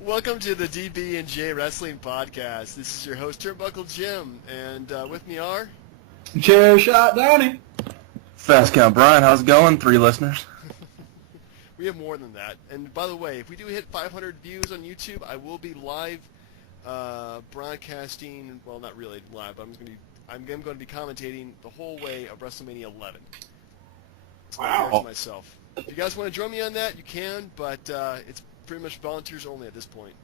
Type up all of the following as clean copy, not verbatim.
Welcome to the DB&J Wrestling Podcast. This is your host, Turnbuckle Jim, and with me are... Chair Shot Downey. Fast Count Brian, how's it going? 3 listeners. We have more than that. And by the way, if we do hit 500 views on YouTube, I will be live broadcasting, well, not really live, but I'm going to be commentating the whole way of WrestleMania 11. Wow. To myself. If you guys want to join me on that, you can, but it's pretty much volunteers only at this point.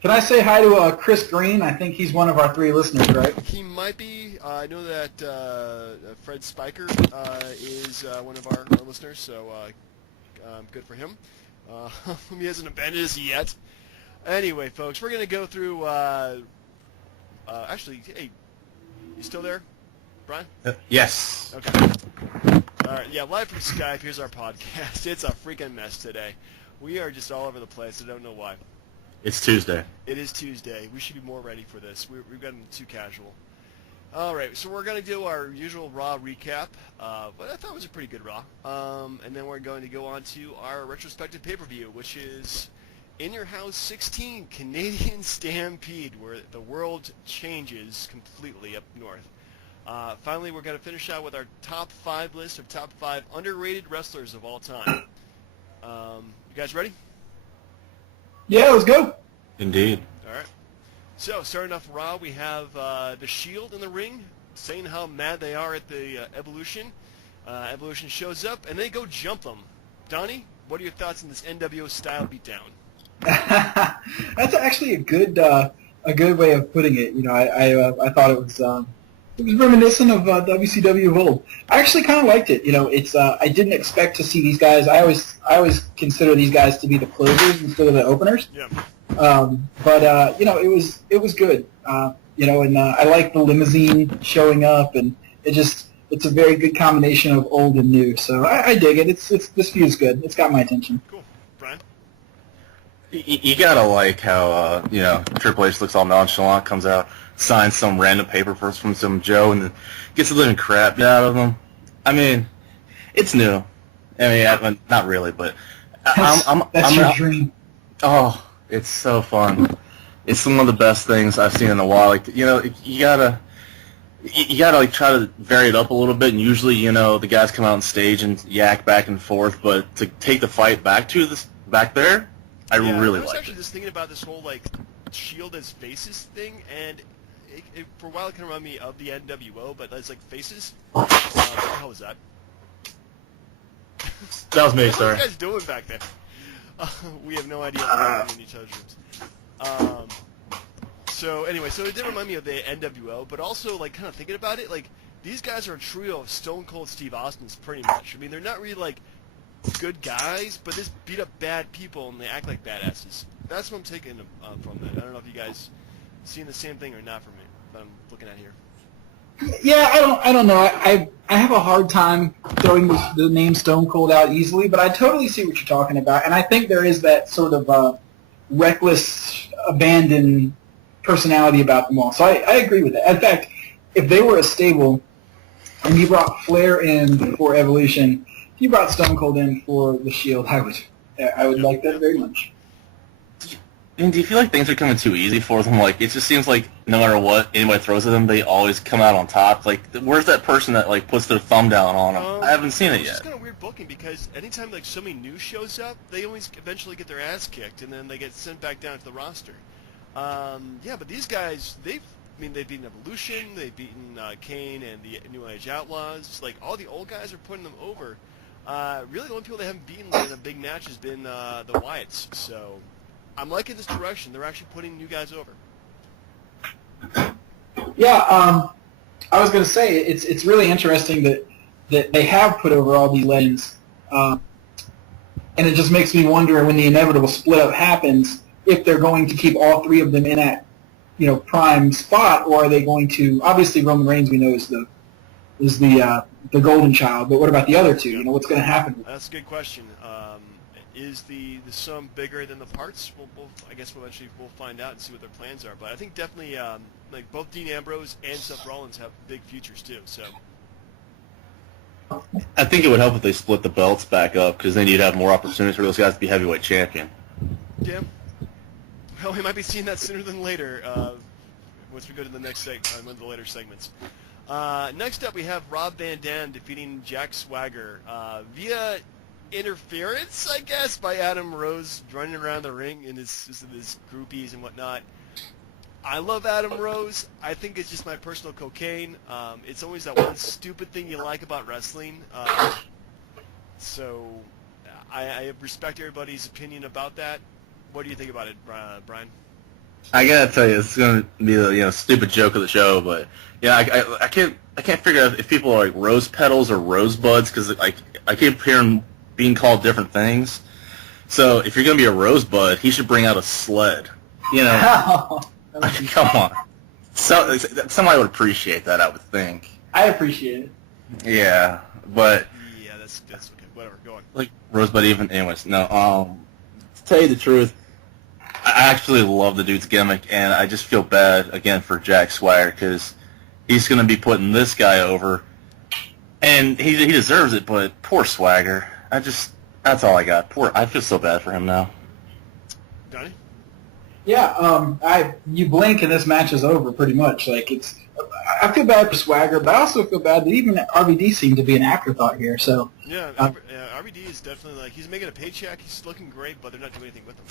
Can I say hi to Chris Green? I think he's one of our 3 listeners, right? He might be. I know that Fred Spiker is one of our listeners, so good for him. He hasn't abandoned us yet. Anyway, folks, we're going to go through... actually, hey, you still there, Brian? Yes. Okay. All right, yeah, live from Skype. Here's our podcast. It's a freaking mess today. We are just all over the place. I don't know why. It's Tuesday. It is Tuesday. We should be more ready for this. We've gotten too casual. All right, so we're going to do our usual Raw recap, but I thought it was a pretty good Raw. And then we're going to go on to our retrospective pay-per-view, which is In Your House 16, Candien Stampede, where the world changes completely up north. Finally, we're going to finish out with our top 5 list of top 5 underrated wrestlers of all time. You guys ready? Yeah, let's go. Indeed. All right. So, starting off Raw, we have The Shield in the ring, saying how mad they are at the Evolution. Evolution shows up, and they go jump them. Donnie, what are your thoughts on this NWO-style beatdown? That's actually a good way of putting it. You know, I thought it was reminiscent of WCW of old. I actually kind of liked it. You know, it's I didn't expect to see these guys. I always consider these guys to be the closers instead of the openers. Yeah. But you know, it was good. You know, and I like the limousine showing up, and it's a very good combination of old and new. So I dig it. This feels good. It's got my attention. Cool. Brian? You gotta like how, you know, Triple H looks all nonchalant, comes out, signs some random paper first from some Joe, and then gets the living crap out of him. I mean, it's new. I mean, not really, but That's your dream. Oh, it's so fun. It's one of the best things I've seen in a while. Like, you know, you gotta like try to vary it up a little bit, and usually, you know, the guys come out on stage and yak back and forth, but to take the fight back there, I really I was like actually it. just thinking about this whole, like, Shield as faces thing, and for a while it kind of reminded me of the NWO, but it's like faces. What the hell was that? That was me, What sorry. are you guys doing back there? We have no idea what we're doing in each other's rooms. So anyway, so it did remind me of the NWO, but also, like, kind of thinking about it, like, these guys are a trio of Stone Cold Steve Austins, pretty much. I mean, they're not really, like, good guys, but they just beat up bad people and they act like badasses. That's what I'm taking from that. I don't know if you guys seeing the same thing or not for me that I'm looking at here. Yeah, I don't know. I have a hard time throwing the name Stone Cold out easily, but I totally see what you're talking about, and I think there is that sort of reckless, abandoned personality about them all. So I agree with that. In fact, if they were a stable and you brought Flair in for Evolution, if you brought Stone Cold in for the Shield, I would like that very much. And do you feel like things are coming too easy for them? Like, it just seems like no matter what anybody throws at them, they always come out on top. Like, where's that person that, like, puts their thumb down on them? I haven't seen it yet. It's kind of weird booking because anytime, like, somebody new shows up, they always eventually get their ass kicked, and then they get sent back down to the roster. Yeah, but these guys, they've beaten Evolution, they've beaten Kane and the New Age Outlaws. Like, all the old guys are putting them over. Really, the only people they haven't beaten in a big match has been the Wyatts. So I'm liking this direction. They're actually putting new guys over. Yeah, I was going to say it's really interesting that they have put over all these legends, and it just makes me wonder when the inevitable split up happens if they're going to keep all 3 of them in that, you know, prime spot, or are they going to? Obviously, Roman Reigns we know is the golden child, but what about the other 2? You know, what's going to happen? That's a good question. Is the sum bigger than the parts? I guess we'll find out and see what their plans are. But I think definitely, like, both Dean Ambrose and Seth Rollins have big futures too. So I think it would help if they split the belts back up, because then you'd have more opportunities for those guys to be heavyweight champion. Yeah. Well, we might be seeing that sooner than later once we go to the next one of the later segments. Next up, we have Rob Van Dam defeating Jack Swagger via interference, I guess, by Adam Rose running around the ring in his groupies and whatnot. I love Adam Rose. I think it's just my personal cocaine. It's always that one stupid thing you like about wrestling. So I respect everybody's opinion about that. What do you think about it, Brian? I gotta tell you, it's gonna be the stupid joke of the show, but yeah, I can't figure out if people are like rose petals or rosebuds, because I keep hearing being called different things. So if you're gonna be a rosebud, he should bring out a sled. Come on. So somebody would appreciate that, I would think. I appreciate it. Yeah, but yeah, that's okay. Whatever, go on. Like Rosebud, even anyways. No, to tell you the truth, I actually love the dude's gimmick, and I just feel bad again for Jack Swagger, because he's going to be putting this guy over, and he deserves it. But poor Swagger. That's all I got. I feel so bad for him now. Johnny? Yeah, you blink and this match is over pretty much. Like I feel bad for Swagger, but I also feel bad that even RVD seemed to be an afterthought here. So yeah, RVD is definitely he's making a paycheck. He's looking great, but they're not doing anything with him.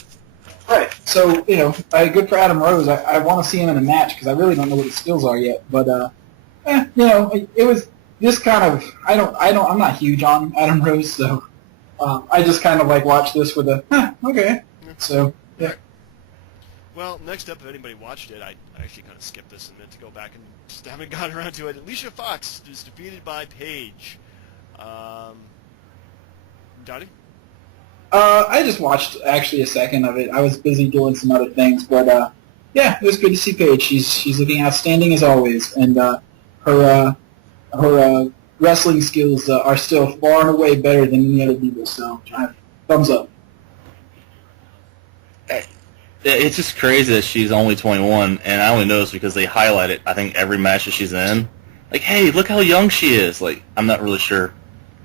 Right. So good for Adam Rose. I want to see him in a match because I really don't know what his skills are yet. But it was just kind of I'm not huge on Adam Rose, so I just kind of watched this with okay. So yeah. Well, next up, if anybody watched it, I actually kind of skipped this and meant to go back and just haven't gotten around to it. Alicia Fox is defeated by Paige. Donnie? I just watched actually a second of it. I was busy doing some other things, but yeah, it was good to see Paige. She's looking outstanding as always, and her wrestling skills are still far and away better than any other people. So, thumbs up. It's just crazy that she's only 21, and I only noticed because they highlight it, I think, every match that she's in. Like, hey, look how young she is. Like, I'm not really sure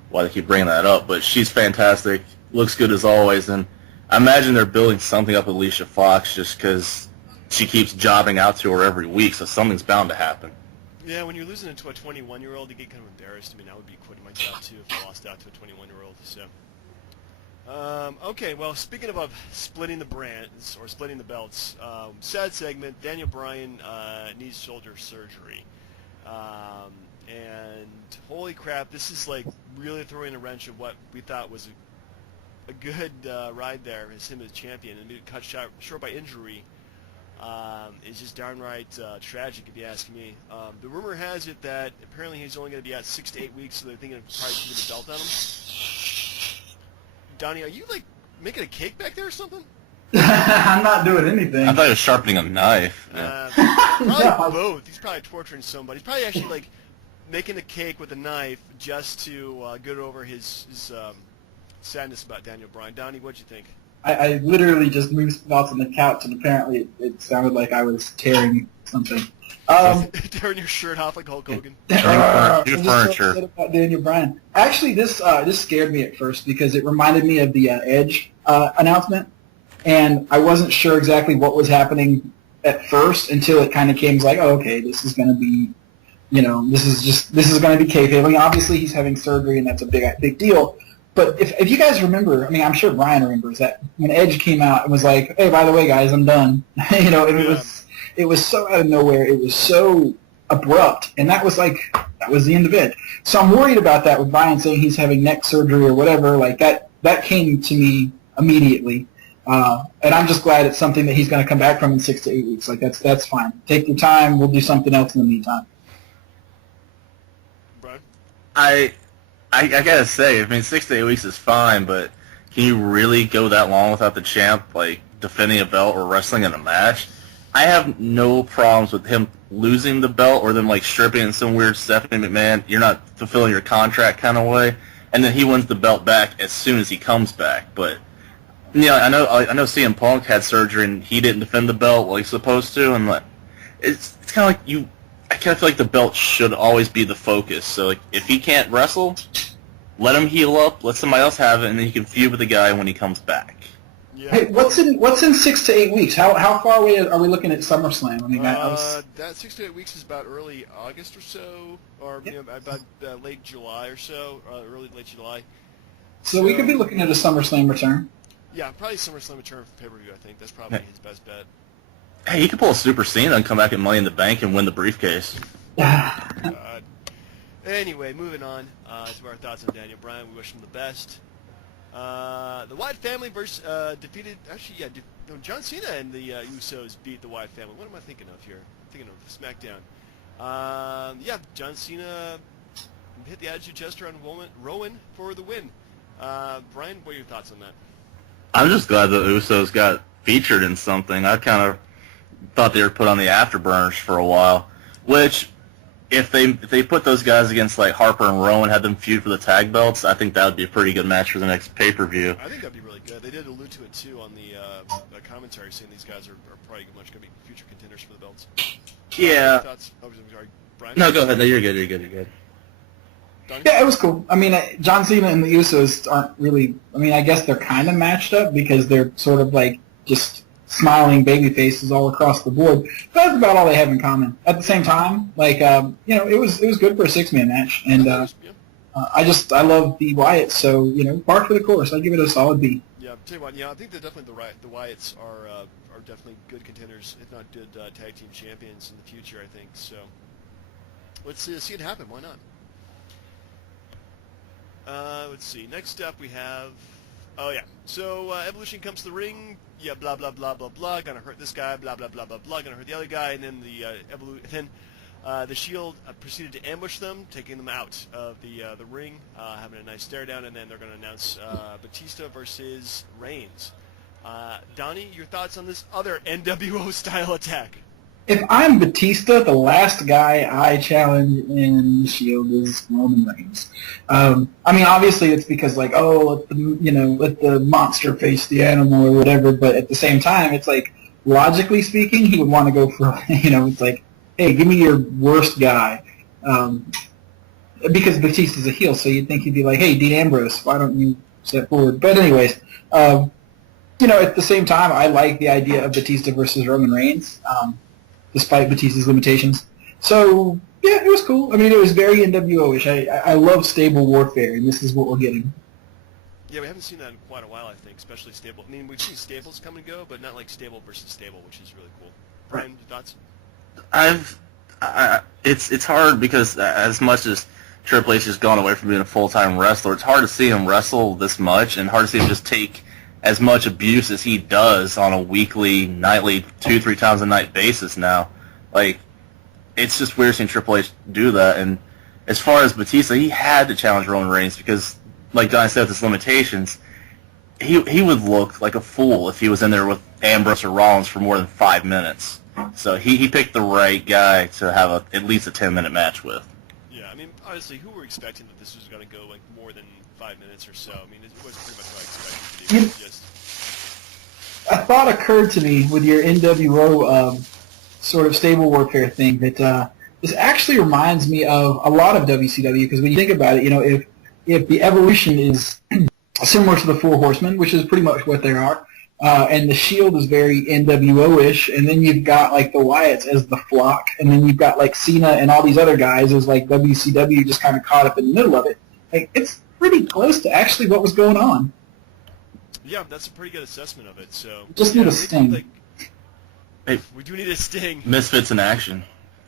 why they keep bringing that up, but she's fantastic, looks good as always, and I imagine they're building something up with Alicia Fox just because she keeps jobbing out to her every week, so something's bound to happen. Yeah, when you're losing it to a 21-year-old, you get kind of embarrassed. I mean, I would be quitting my job, too, if I lost out to a 21-year-old, so... okay, well, speaking of splitting the brands, or splitting the belts, sad segment, Daniel Bryan needs shoulder surgery. And holy crap, this is really throwing a wrench of what we thought was a good ride there as him as champion, and it cut short by injury. It's just downright tragic, if you ask me. The rumor has it that apparently he's only going to be out 6 to 8 weeks, so they're thinking of probably putting the belt on him. Donnie, are you making a cake back there or something? I'm not doing anything. I thought he was sharpening a knife. Probably both. He's probably torturing somebody. He's probably actually making a cake with a knife just to get over his sadness about Daniel Bryan. Donnie, what'd you think? I literally just moved spots on the couch, and apparently it sounded like I was tearing something. Tearing your shirt off like Hulk Hogan. New furniture. About Daniel Bryan. Actually, this scared me at first because it reminded me of the Edge announcement, and I wasn't sure exactly what was happening at first until it kind of came okay, this is going to be, this is going to be kayfabe. I mean, obviously he's having surgery, and that's a big deal. But if you guys remember, I mean, I'm sure Brian remembers that when Edge came out and was like, "Hey, by the way, guys, I'm done." It was so out of nowhere. It was so abrupt, and that was the end of it. So I'm worried about that with Brian saying he's having neck surgery or whatever. That came to me immediately, and I'm just glad it's something that he's going to come back from in 6 to 8 weeks. That's fine. Take your time. We'll do something else in the meantime. Brian? I gotta say, I mean, 6 to 8 weeks is fine, but can you really go that long without the champ defending a belt or wrestling in a match? I have no problems with him losing the belt or them stripping in some weird Stephanie McMahon, you're not fulfilling your contract kind of way, and then he wins the belt back as soon as he comes back. But I know CM Punk had surgery and he didn't defend the belt like he's supposed to, and it's kind of like I kind of feel like the belt should always be the focus. So like, if he can't wrestle, let him heal up, let somebody else have it, and then he can feud with the guy when he comes back. Yeah. Hey, what's in 6 to 8 weeks? How far away are we looking at SummerSlam? I mean, that 6 to 8 weeks is about early August or so, or about late July or so, late July. So we could be looking at a SummerSlam return. Yeah, probably SummerSlam return for pay-per-view. I think that's probably his best bet. Hey, he could pull a Super Cena and come back at Money in the Bank and win the briefcase. Anyway, moving on to our thoughts on Daniel Bryan. We wish him the best. The Wyatt family defeated. Actually, yeah, John Cena and the Usos beat the Wyatt family. What am I thinking of here? I'm thinking of SmackDown. Yeah, John Cena hit the Attitude Adjuster on Rowan for the win. Brian, what are your thoughts on that? I'm just glad the Usos got featured in something. I kind of thought they were put on the afterburners for a while, which if they put those guys against like Harper and Rowan, had them feud for the tag belts, I think that would be a pretty good match for the next pay-per-view. I think that'd be really good. They did allude to it too on the commentary, saying these guys are probably much going to be future contenders for the belts. Yeah. Thoughts? Oh, I'm sorry, Brian. No, go ahead. No, you're good. Donnie? Yeah, it was cool. I mean, John Cena and the Usos aren't really. I mean, I guess they're kind of matched up because they're sort of like just smiling baby faces all across the board. But that's about all they have in common. At the same time, like it was good for a 6-man match, and I love the Wyatts, so par for the course. I give it a solid B. Yeah, tell you what, I think that definitely the Wyatts are definitely good contenders, if not good tag team champions in the future. I think so. Let's see it happen. Why not? Let's see. Next up we have. Oh yeah. So Evolution comes to the ring. Yeah, blah blah blah blah blah. Gonna hurt this guy. Blah blah blah blah blah. Gonna hurt the other guy. And then the Shield proceeded to ambush them, taking them out of the ring, having a nice stare down, and then they're gonna announce Batista versus Reigns. Donnie, your thoughts on this other NWO style attack? If I'm Batista, the last guy I challenge in the Shield is Roman Reigns. I mean, obviously it's because let the monster face the animal or whatever. But at the same time, it's like logically speaking, he would want to go for it's like, hey, give me your worst guy, because Batista's a heel, so you'd think he'd be like, hey, Dean Ambrose, why don't you step forward? But anyways, at the same time, I like the idea of Batista versus Roman Reigns. Despite Batista's limitations. So, yeah, it was cool. I mean, it was very NWO-ish. I love stable warfare, and this is what we're getting. Yeah, we haven't seen that in quite a while, I think, especially stable. I mean, we've seen stables come and go, but not like stable versus stable, which is really cool. Brian, your thoughts? It's hard because as much as Triple H has gone away from being a full-time wrestler, it's hard to see him wrestle this much, and hard to see him just take as much abuse as he does on a weekly, nightly, 2-3 times a night basis now. Like, it's just weird seeing Triple H do that. And as far as Batista, he had to challenge Roman Reigns because, like Donnie said, with his limitations, he would look like a fool if he was in there with Ambrose or Rollins for more than 5 minutes. So he picked the right guy to have at least a 10-minute match with. Yeah, I mean, honestly, who were expecting that this was going to go like more than 5 minutes or so? I mean, it was pretty much what I expected it to be. A thought occurred to me with your NWO sort of stable warfare thing that this actually reminds me of a lot of WCW, because when you think about it, if the Evolution is similar to the Four Horsemen, which is pretty much what they are, and the Shield is very NWO-ish, and then you've got like the Wyatts as the flock, and then you've got like Cena and all these other guys as like WCW just kind of caught up in the middle of it. Like, it's pretty close to actually what was going on. Yeah, that's a pretty good assessment of it. So just need a sting. We do need a sting. Misfits in action.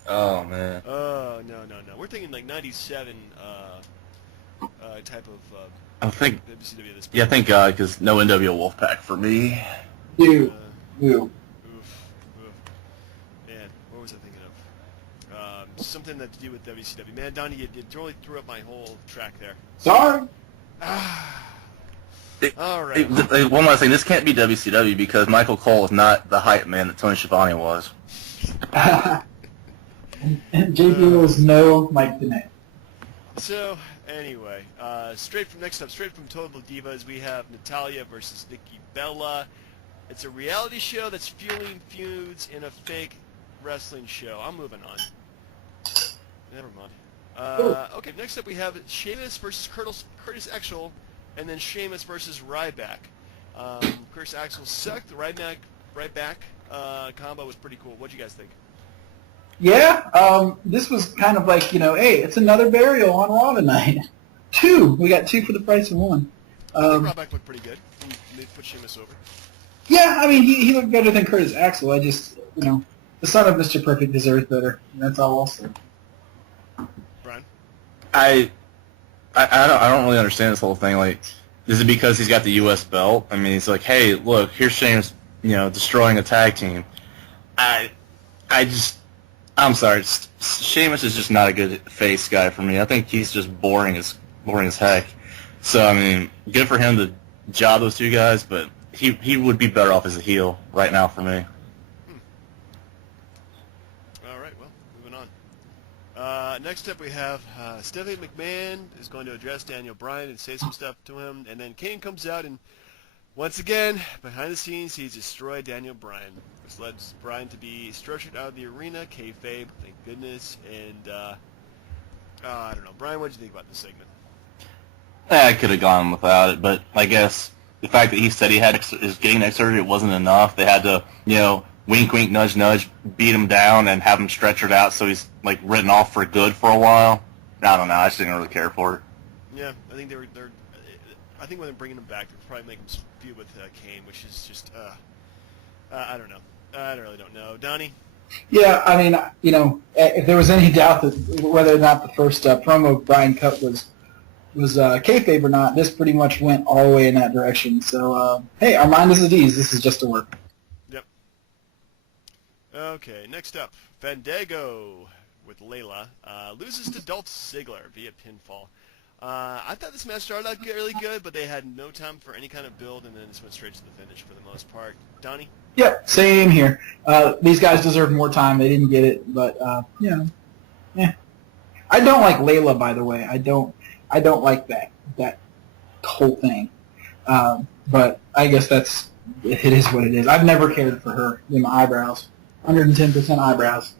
Oh man. Oh no. We're thinking like '97 type of. I think. WCW at this point. Yeah, thank God, because no NWO Wolfpack for me. Dude. Oof. Man, what was I thinking of? Something that to do with WCW. Man, Donnie, you totally threw up my whole track there. Sorry. All right. One last thing, this can't be WCW because Michael Cole is not the hype man that Tony Schiavone was. And JP was no Mike Tenay. So, anyway, straight from Total Divas, we have Natalya versus Nikki Bella. It's a reality show that's fueling feuds in a fake wrestling show. I'm moving on. Never mind. Okay, next up we have Sheamus versus Curtis Axel, and then Sheamus versus Ryback. Curtis Axel sucked. The Ryback combo was pretty cool. What'd you guys think? Yeah, this was kind of like, hey, it's another burial on Raw tonight. Two. We got two for the price of one. I think Ryback looked pretty good. They put Sheamus over. Yeah, I mean, he looked better than Curtis Axel. I just, the son of Mr. Perfect deserves better. That's all I'll say. Brian? I don't really understand this whole thing. Like, is it because he's got the U.S. belt? I mean, he's like, hey, look, here's Sheamus, destroying a tag team. I'm sorry, Sheamus is just not a good face guy for me. I think he's just boring as heck. So, I mean, good for him to job those two guys, but he would be better off as a heel right now for me. All right, well, moving on. Next up we have Stephanie McMahon is going to address Daniel Bryan and say some stuff to him, and then Kane comes out and once again, behind the scenes, he's destroyed Daniel Bryan. This led Bryan to be structured out of the arena, kayfabe, thank goodness, and I don't know. Brian, what did you think about this segment? I could have gone without it, but I guess the fact that he said he is getting neck surgery, it wasn't enough. They had to, wink, wink, nudge, nudge, beat him down and have him stretchered out so he's, like, written off for good for a while. I don't know. I just didn't really care for it. Yeah, I think I think when they're bringing him back, they'll probably make him feud with Kane, which is just, I don't know. I really don't know. Donnie? Yeah, I mean, if there was any doubt that whether or not the first promo Brian cut was kayfabe or not, this pretty much went all the way in that direction. So, hey, our mind is at ease. This is just a work. Yep. Okay, next up, Fandango with Layla loses to Dolph Ziggler via pinfall. I thought this match started out really good, but they had no time for any kind of build, and then just went straight to the finish for the most part. Donnie? Yep, same here. These guys deserve more time. They didn't get it, but yeah. I don't like Layla, by the way. I don't like that whole thing. But I guess it is what it is. I've never cared for her. My eyebrows, 110% eyebrows.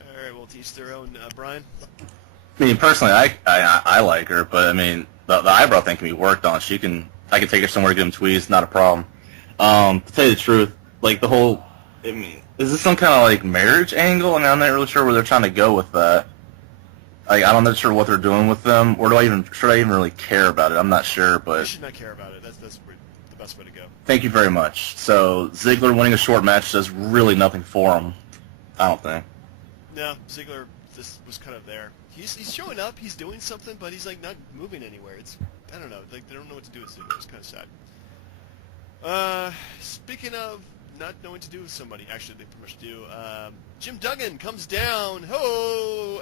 All right, we'll teach their own. Brian? I mean, personally, I like her, but I mean, the eyebrow thing can be worked on. I can take her somewhere to get them tweezed, not a problem. To tell you the truth, like the whole, I mean, is this some kind of like marriage angle? I mean, I'm not really sure where they're trying to go with that. Like, I'm not sure what they're doing with them, or should I even really care about it? I'm not sure, but You should not care about it. That's the best way to go. Thank you very much. So Ziggler winning a short match does really nothing for him, I don't think. No, Ziggler just was kind of there. He's showing up, he's doing something, but he's like not moving anywhere. I don't know, like they don't know what to do with Ziggler. It's kind of sad. Speaking of not knowing what to do with somebody, actually they pretty much do. Jim Duggan comes down,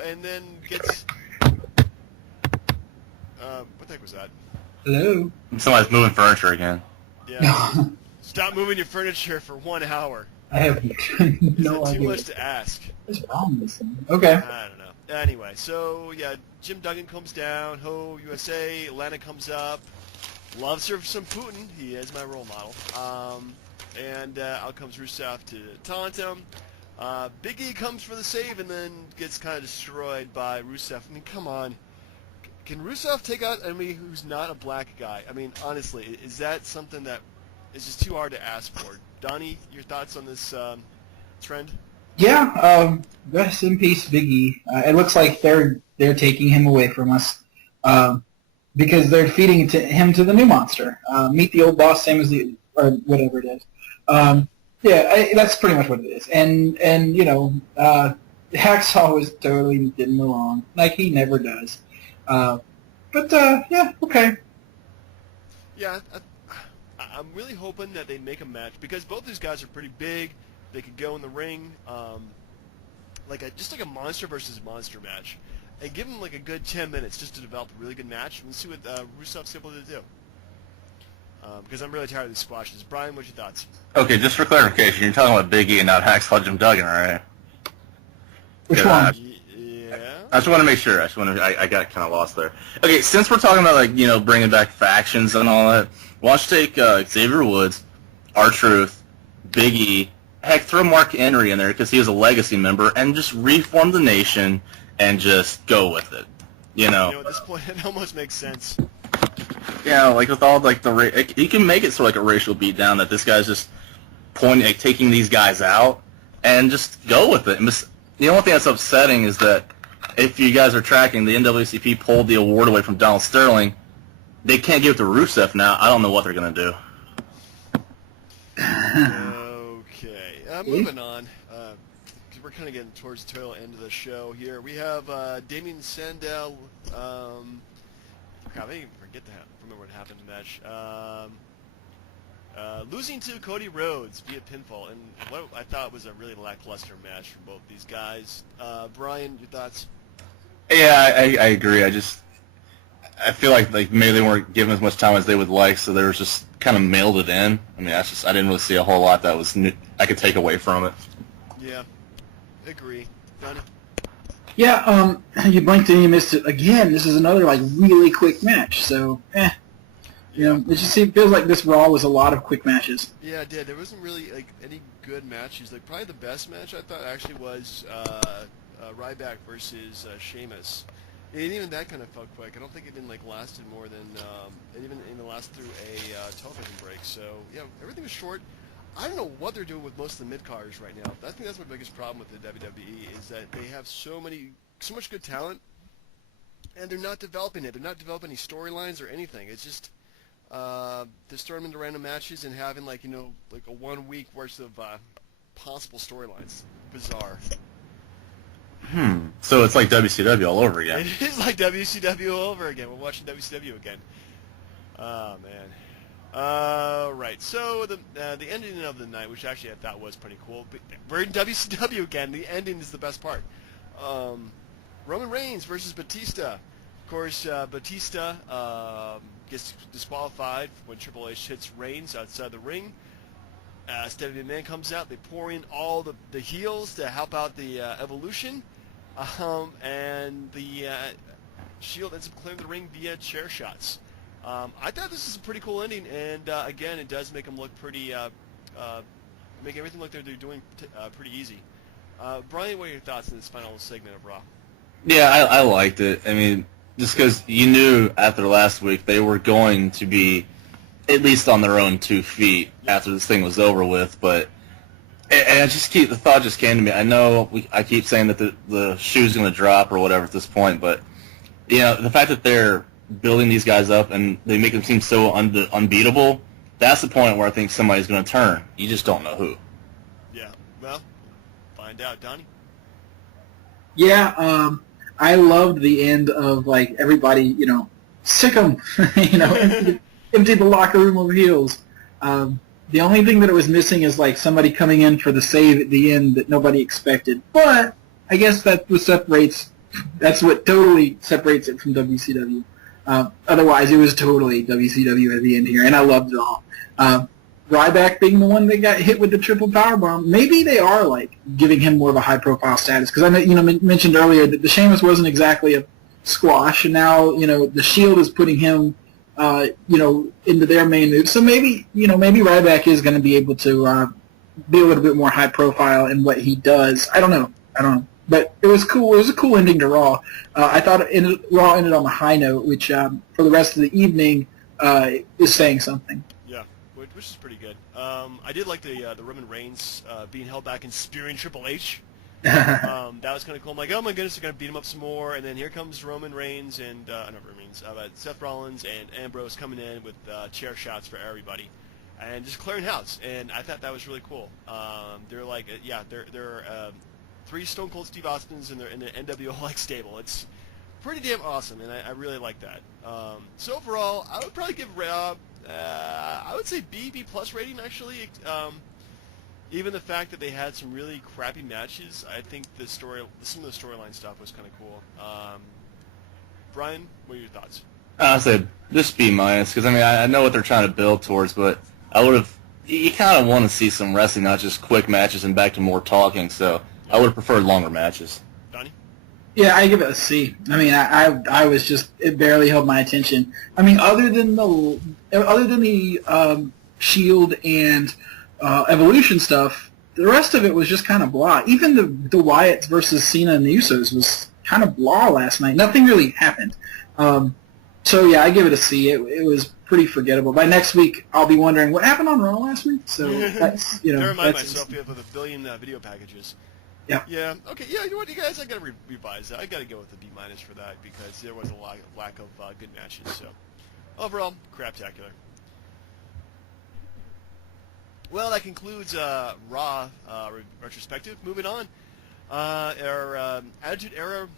and then gets. What the heck was that? Hello. Somebody's moving furniture again. Yeah. Stop moving your furniture for 1 hour. I have no idea. Too much to ask. What's wrong with this thing? Okay. I don't know. Anyway, so yeah, Jim Duggan comes down. USA. Lana comes up. Loves her some Putin. He is my role model. And out comes Rusev to taunt him. Big E comes for the save and then gets kind of destroyed by Rusev. I mean, come on. Can Rusev take out anybody who's not a black guy? I mean, honestly, is that something that is just too hard to ask for? Donnie, your thoughts on this trend? Yeah, rest in peace, Big E. It looks like they're taking him away from us because they're feeding him to the new monster. Meet the old boss, same as or whatever it is. That's pretty much what it is. And Hacksaw was totally didn't belong, like he never does. Yeah, okay. Yeah, I'm really hoping that they make a match because both these guys are pretty big. They could go in the ring, just like a monster versus monster match, and give them like a good 10 minutes just to develop a really good match and see what Rusev's able to do. Because I'm really tired of these squashes. Brian, what's your thoughts? Okay, just for clarification, you're talking about Big E and not Hacksaw Jim Duggan, right? Which one? Yeah. I just want to make sure. I got kind of lost there. Okay, since we're talking about bringing back factions and all that, why don't you take Xavier Woods, R-Truth, Big E, heck, throw Mark Henry in there because he was a Legacy member, and just reform the Nation and just go with it. You know, at this point, it almost makes sense. Yeah, like with all like you can make it sort of like a racial beatdown that this guy's just pointing, like, taking these guys out and just go with it. And the only thing that's upsetting is that if you guys are tracking, the NWCP pulled the award away from Donald Sterling. They can't give it to Rusev now. I don't know what they're gonna do. Okay, moving on. We're kind of getting towards the tail end of the show here. We have Damien Sandow. I didn't even remember what happened in the match. Losing to Cody Rhodes via pinfall, and what I thought was a really lackluster match from both these guys. Brian, your thoughts? Yeah, I agree. I feel like maybe they weren't given as much time as they would like, so they were just kind of mailed it in. I mean, I didn't really see a whole lot that was new, I could take away from it. Yeah, agree. Donnie? Yeah, you blinked and you missed it again. This is another really quick match, so you know, it just feels like this Raw was a lot of quick matches. Yeah, it did. There wasn't really any good matches. Probably the best match I thought actually was Ryback versus Sheamus. And even that kind of felt quick. I don't think it even lasted more than it even lasted through a television break. So yeah, everything was short. I don't know what they're doing with most of the mid-carders right now. I think that's my biggest problem with the WWE is that they have so much good talent, and they're not developing it. They're not developing any storylines or anything. It's just just throwing them into random matches and having a 1 week worth of possible storylines. Bizarre. So it's like WCW all over again. It is like WCW all over again. We're watching WCW again. Oh man. Right. So the ending of the night, which actually I thought was pretty cool. But we're in WCW again. The ending is the best part. Roman Reigns versus Batista. Of course, Batista gets disqualified when Triple H hits Reigns outside the ring. Stephanie McMahon comes out. They pour in all the heels to help out the Evolution. And the Shield ends up clearing the ring via chair shots. I thought this was a pretty cool ending, and again, it does make them look pretty, make everything look they're doing pretty easy. Brian, what are your thoughts on this final segment of Raw? Yeah, I liked it. I mean, just because you knew after last week they were going to be at least on their own 2 feet after this thing was over with, but and the thought just came to me. I know I keep saying that the shoe's going to drop or whatever at this point, but you know, the fact that they're building these guys up and they make them seem so unbeatable, that's the point where I think somebody's going to turn. You just don't know who. Yeah, well, find out. Donnie? Yeah, I loved the end of everybody, sick 'em, empty the locker room of heels. The only thing that it was missing is somebody coming in for the save at the end that nobody expected. But I guess that's what totally separates it from WCW. Otherwise, it was totally WCW at the end here, and I loved it all. Ryback being the one that got hit with the triple powerbomb, maybe they are giving him more of a high-profile status, because I know mentioned earlier that the Sheamus wasn't exactly a squash, and now the Shield is putting him into their main move. So maybe Ryback is going to be able to be a little bit more high-profile in what he does. I don't know. But it was cool. It was a cool ending to Raw. I thought Raw ended on a high note, which for the rest of the evening is saying something. Yeah, which is pretty good. I did like the Roman Reigns being held back and spearing Triple H. That was kind of cool. I'm like, oh my goodness, they're going to beat him up some more. And then here comes Roman Reigns and Seth Rollins and Ambrose coming in with chair shots for everybody, and just clearing house. And I thought that was really cool. They're they're 3 Stone Cold Steve Austins in the NWO stable. It's pretty damn awesome, and I really like that. So overall, I would probably give I would say B plus rating actually. Even the fact that they had some really crappy matches, I think some of the storyline stuff was kind of cool. Brian, what are your thoughts? I said just B minus, because I know what they're trying to build towards, but you kind of want to see some wrestling, not just quick matches and back to more talking. So I would have preferred longer matches. Donnie? Yeah, I give it a C. I was just, it barely held my attention. Other than the Shield and Evolution stuff, the rest of it was just kind of blah. Even the Wyatts versus Cena and the Usos kind of blah last night. Nothing really happened. So yeah, I give it a C. It was pretty forgettable. By next week, I'll be wondering what happened on Raw last week. So that's to remind myself, you have a billion video packages. Yeah. Yeah. Okay. Yeah. You know what, you guys? I gotta revise that. I gotta go with the B- for that because there was a lack of good matches. So overall, craptacular. Well, that concludes Raw retrospective. Moving on, our Attitude Era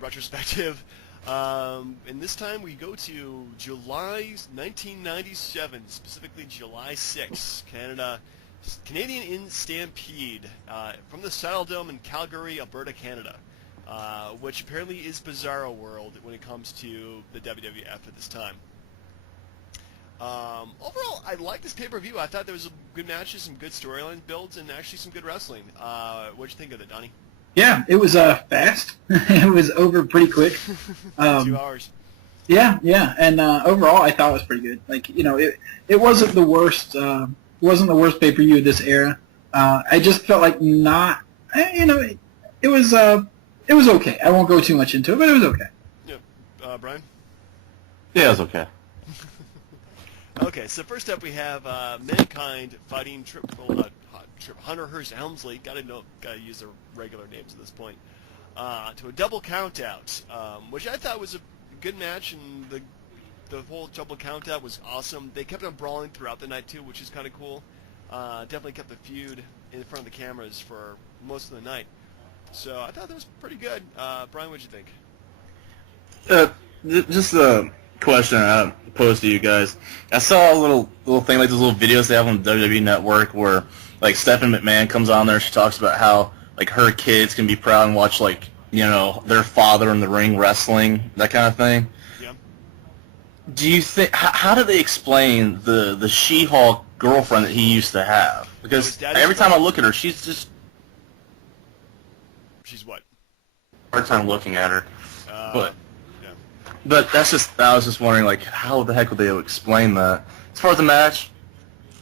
retrospective. And this time we go to July 1997, specifically July 6th, Candien Stampede from the Saddle Dome in Calgary, Alberta, Canada, which apparently is Bizarro World when it comes to the WWF at this time. Overall, I like this pay-per-view. I thought there was good matches, some good storyline builds, and actually some good wrestling. What'd you think of it, Donnie? Yeah, it was fast. It was over pretty quick. 2 hours. Yeah, and overall, I thought it was pretty good. Like, it wasn't the worst. Wasn't the worst pay-per-view of this era. I just felt like it was okay. I won't go too much into it, but it was okay. Yeah, Brian. Yeah, it was okay. Okay, so first up we have Mankind fighting Hunter Hearst Helmsley. Gotta use their regular names at this point. To a double countout, which I thought was a good match, and the whole double countout was awesome. They kept on brawling throughout the night too, which is kind of cool. Definitely kept the feud in front of the cameras for most of the night. So I thought that was pretty good. Brian, what'd you think? Just a question I posed to you guys. I saw a little thing, like those little videos they have on the WWE Network where like Stephanie McMahon comes on there. She talks about how like her kids can be proud and watch like their father in the ring wrestling, that kind of thing. Yeah. Do you think how do they explain the She-Hulk girlfriend that he used to have? Because every time I look at her, she's what? Hard time looking at her, but. Yeah. But I was just wondering, like, how the heck would they explain that? As far as the match,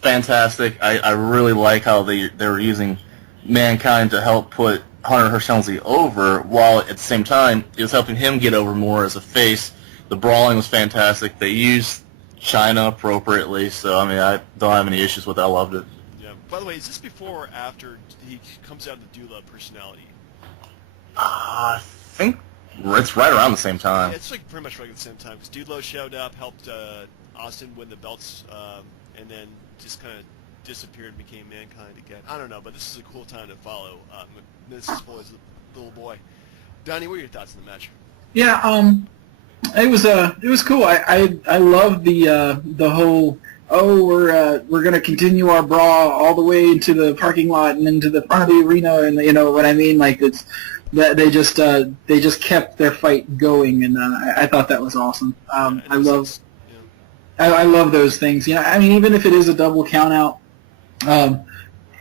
fantastic. I really like how they were using Mankind to help put Hunter Hearst Helmsley over, while at the same time it was helping him get over more as a face. The brawling was fantastic. They used China appropriately, so I mean I don't have any issues with it. I loved it. Yeah. By the way, is this before or after he comes out of the Doula personality? I think it's right around the same time. Yeah, it's like pretty much right at the same time. Because Doodlo showed up, helped Austin win the belts, and then just kind of disappeared and became Mankind again. I don't know, but this is a cool time to follow Mrs. Foley's little boy. Donnie, what are your thoughts on the match? Yeah, it was cool. I love the whole we're gonna continue our brawl all the way into the parking lot and into the front of the arena, and you know what I mean. Like it's that they just kept their fight going, and I thought that was awesome. I love those things. I mean, even if it is a double count out,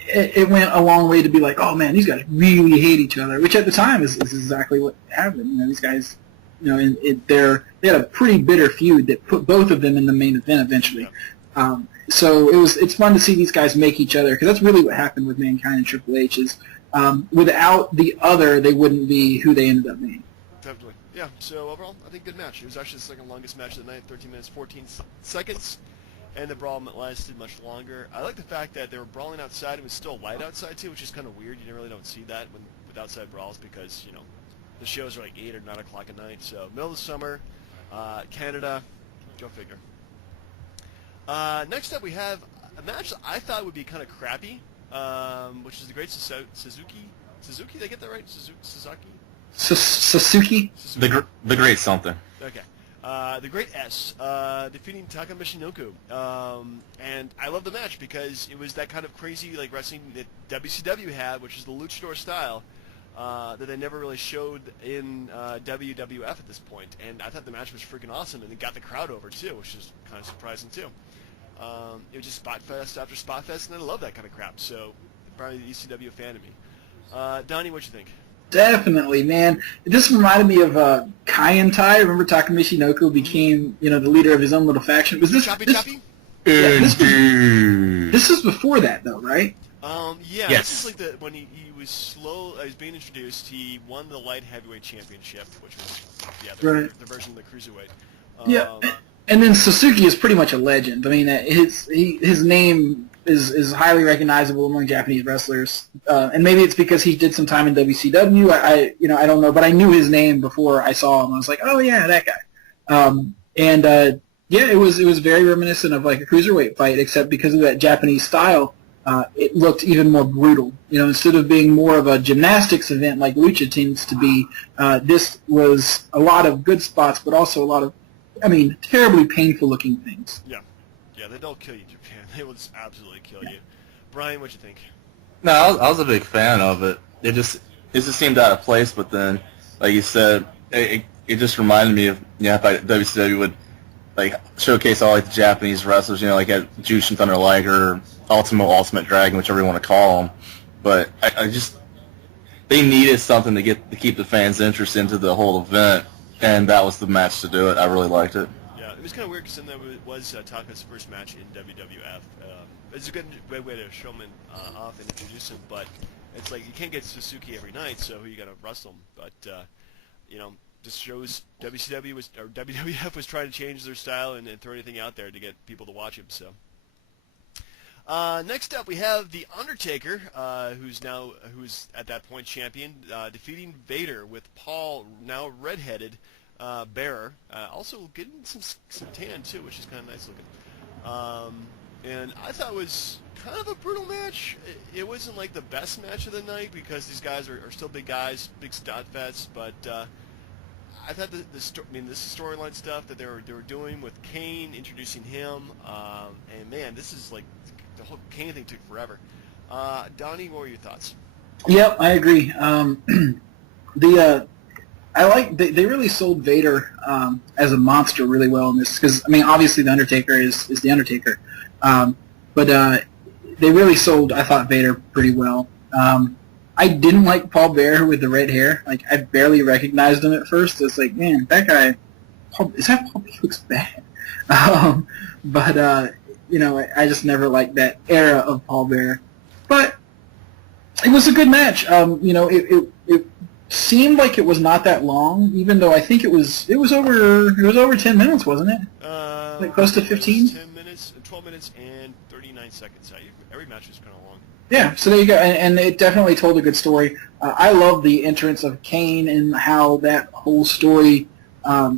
it went a long way to be like, oh man, these guys really hate each other, which at the time is exactly what happened. These guys, they had a pretty bitter feud that put both of them in the main event eventually. So it's fun to see these guys make each other, because that's really what happened with Mankind and Triple H. Is without the other, they wouldn't be who they ended up being. Definitely. Yeah, so overall, I think good match. It was actually the second longest match of the night, 13 minutes, 14 seconds, and the brawl lasted much longer. I like the fact that they were brawling outside. It was still light outside, too, which is kind of weird. You really don't see that with outside brawls because, the shows are like 8 or 9 o'clock at night. So, middle of the summer, Canada, go figure. Next up, we have a match that I thought would be kind of crappy, which is the Great Suzuki. Suzuki, did I get that right? Suzuki? The Great something. Okay. The Great S defeating Taka Michinoku. And I love the match because it was that kind of crazy like wrestling that WCW had, which is the luchador style, that they never really showed in WWF at this point. And I thought the match was freaking awesome, and it got the crowd over too, which is kind of surprising too. It was just spot fest after spot fest, and I love that kind of crap. So probably the ECW fan of me. Donnie, what you think? Definitely, man. This reminded me of Kaientai. Remember Taka Michinoku became, the leader of his own little faction? Was this Choppy? Yeah, this was before that, though, right? Yeah, Yes. this is like when he was slow, he was being introduced, he won the light heavyweight championship, which was, Right. the version of the cruiserweight. Yeah, and then Suzuki is pretty much a legend. I mean, his name is highly recognizable among Japanese wrestlers, and maybe it's because he did some time in WCW. I don't know, but I knew his name before I saw him. I was like, oh yeah, that guy. Yeah, it was very reminiscent of like a cruiserweight fight, except because of that Japanese style, it looked even more brutal. Instead of being more of a gymnastics event like lucha tends to be, this was a lot of good spots, but also a lot of, terribly painful-looking things. Yeah, they'll kill you in Japan. They will just absolutely kill you. Brian, what'd you think? No, I was a big fan of it. It just seemed out of place, but then, like you said, it just reminded me of if WCW would like showcase all like the Japanese wrestlers, like at Jushin Thunder Liger, Ultimate Dragon, whichever you want to call them. But they needed something to keep the fans' interest into the whole event, and that was the match to do it. I really liked it. Yeah, it was kind of weird because then there was Taka's first match in WWF. It's a good way to show him off and introduce him, but it's like you can't get Suzuki every night, so you got to wrestle him. But just shows WWF was trying to change their style and throw anything out there to get people to watch him. So next up we have The Undertaker, who's at that point champion, defeating Vader with Paul, now redheaded, Bearer, also getting some tan too, which is kind of nice looking. And I thought it was kind of a brutal match. It wasn't like the best match of the night because these guys are still big guys, big stot vets, but I thought this storyline stuff that they were doing with Kane, introducing him, and man, this is like the whole Kane thing took forever. Donnie, what were your thoughts? Yep, I agree. They really sold Vader as a monster really well in this because obviously the Undertaker is the Undertaker, but they really sold I thought Vader pretty well. I didn't like Paul Bearer with the red hair. Like I barely recognized him at first. It's like, man, that guy is that Paul? He looks bad. But I just never liked that era of Paul Bearer. But it was a good match. It seemed like it was not that long, even though I think it was over 10 minutes, wasn't it? Like close to 15. 10 minutes, 12 minutes, and 39 seconds. Every match was kind of long. Yeah, so there you go, and it definitely told a good story. I love the entrance of Kane and how that whole story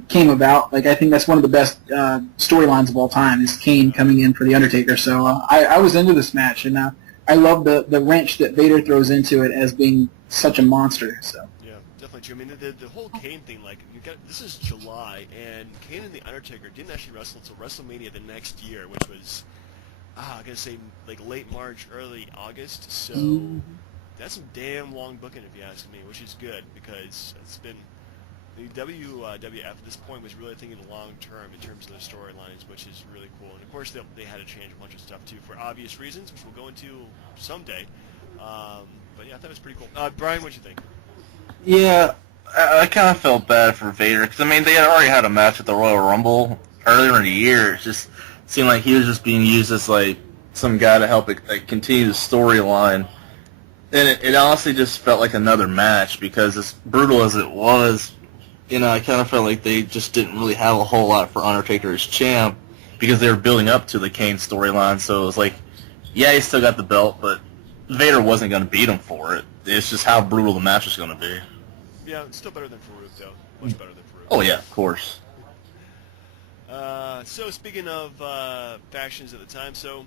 came about. Like I think that's one of the best storylines of all time is Kane coming in for the Undertaker. So I was into this match, and I love the wrench that Vader throws into it as being such a monster. So. Yeah, definitely true. The whole Kane thing, like this is July, and Kane and the Undertaker didn't actually wrestle until WrestleMania the next year, which was I'm gonna say like late March, early August. So that's some damn long booking if you ask me, which is good because it's been the WWF at this point was really thinking long term in terms of their storylines, which is really cool. And of course they had to change a bunch of stuff too for obvious reasons, which we'll go into someday. But yeah, I thought it was pretty cool. Brian, what'd you think? Yeah, I kind of felt bad for Vader because they had already had a match at the Royal Rumble earlier in the year. It just seemed like he was just being used as like some guy to help continue the storyline, and it honestly just felt like another match because as brutal as it was, I kind of felt like they just didn't really have a whole lot for Undertaker as champ because they were building up to the Kane storyline. So it was like, yeah, he still got the belt, but Vader wasn't going to beat him for it. It's just how brutal the match was going to be. Yeah, it's still better than Farouk, though. Much better than Farouk. Oh, yeah, of course. So speaking of factions at the time, so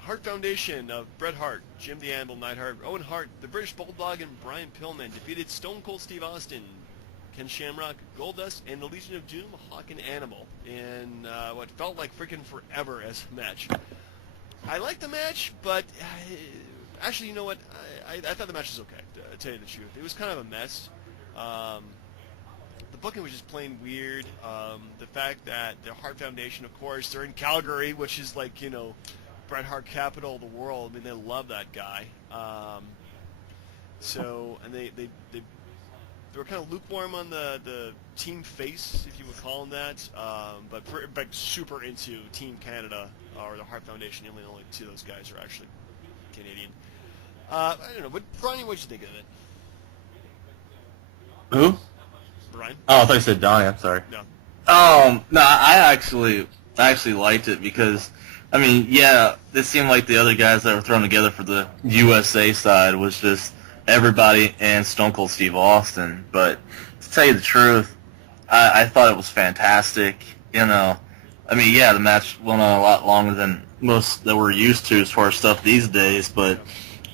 Hart Foundation of Bret Hart, Jim the Anvil Neidhart, Owen Hart, the British Bulldog, and Brian Pillman defeated Stone Cold Steve Austin, Ken Shamrock, Goldust, and the Legion of Doom, Hawk and Animal in what felt like freaking forever as a match. I liked the match, but actually, you know what? I thought the match was okay, to tell you the truth. It was kind of a mess. The booking was just plain weird. The fact that the Hart Foundation, of course, they're in Calgary, which is like, Bret Hart capital of the world. They love that guy. And they they were kind of lukewarm on the team face, if you would call them that, but super into Team Canada or the Hart Foundation. Only two of those guys are actually Canadian. I don't know. Brian, what'd you think of it? Who? Brian? Oh, I thought you said Donnie. I'm sorry. No. No, I actually liked it because, I mean, yeah, it seemed like the other guys that were thrown together for the USA side was just everybody and Stone Cold Steve Austin. But to tell you the truth, I thought it was fantastic. You know, I mean, yeah, the match went on a lot longer than most that we're used to as far as stuff these days. But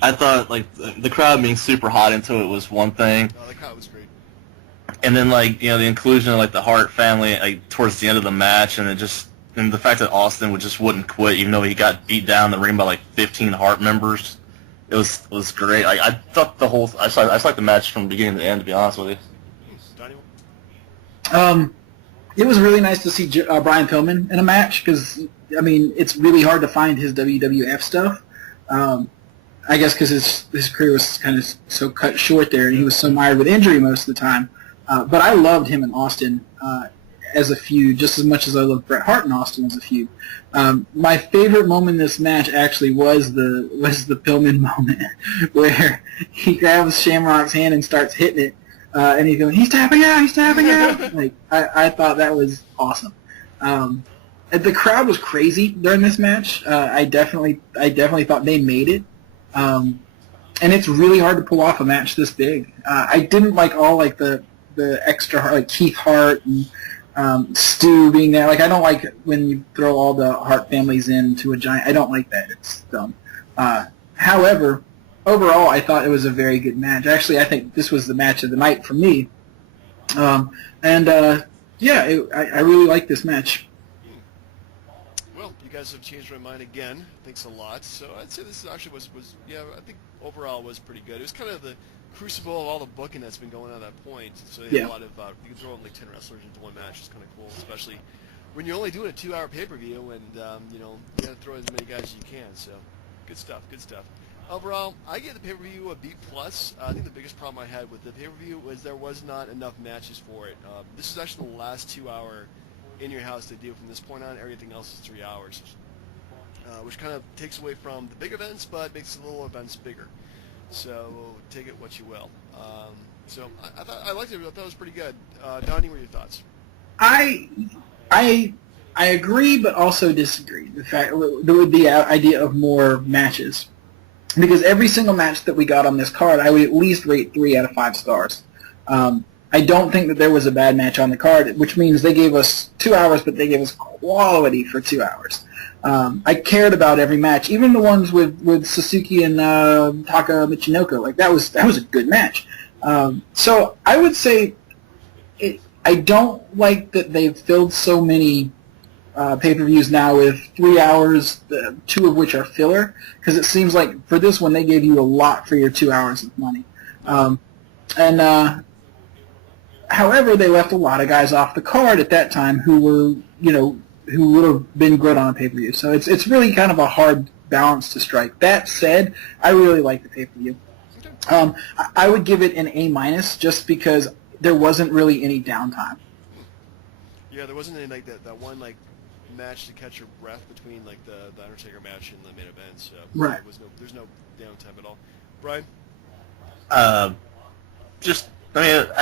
I thought, like, the crowd being super hot into it was one thing. Oh, the crowd was great. And then, like, you know, the inclusion of, like, the Hart family, like, towards the end of the match, and the fact that Austin wouldn't quit, even though he got beat down in the ring by, like, 15 Hart members, it was great. Like, I thought I just liked the match from beginning to end, to be honest with you. Donnie? It was really nice to see Brian Pillman in a match because, I mean, it's really hard to find his WWF stuff. I guess because his career was kind of so cut short there, and he was so mired with injury most of the time. But I loved him and Austin as a feud just as much as I loved Bret Hart and Austin as a feud. My favorite moment in this match actually was the Pillman moment where he grabs Shamrock's hand and starts hitting it, and he's going, he's tapping out. Like I thought that was awesome. The crowd was crazy during this match. I definitely thought they made it. And it's really hard to pull off a match this big. I didn't like all like the extra like Keith Hart and Stu being there. Like I don't like when you throw all the Hart families into a giant. I don't like that. It's dumb. However, overall, I thought it was a very good match. Actually, I think this was the match of the night for me. I really like this match. Well, you guys have changed my mind again. Thanks a lot. So I'd say this actually was I think overall was pretty good. It was kind of the crucible of all the booking that's been going on at that point. So you had a lot of you can throw in like 10 wrestlers into one match. It's kind of cool, especially when you're only doing a 2-hour pay-per-view, and you got to throw as many guys as you can. So good stuff. Overall, I gave the pay-per-view a B+. I think the biggest problem I had with the pay-per-view was there was not enough matches for it. This is actually the last 2-hour In Your House they do. From this point on, everything else is 3 hours, which kind of takes away from the big events, but makes the little events bigger. So take it what you will. So I thought I liked it. I thought it was pretty good. Donnie, what are your thoughts? I agree, but also disagree. The fact there would be an idea of more matches, because every single match that we got on this card, I would at least rate 3 out of 5 stars. I don't think that there was a bad match on the card, which means they gave us 2 hours, but they gave us quality for 2 hours. I cared about every match, even the ones with Suzuki and Taka Michinoku. Like that was a good match. So I would say I don't like that they've filled so many pay-per-views now with 3 hours, 2 of which are filler, because it seems like for this one they gave you a lot for your 2 hours of money. However, they left a lot of guys off the card at that time who were, who would have been good on a pay-per-view. So it's really kind of a hard balance to strike. That said, I really like the pay-per-view. I would give it an A- just because there wasn't really any downtime. Yeah, there wasn't any like that one like match to catch your breath between like the Undertaker match and the main event. So right. There's no downtime at all. Brian? I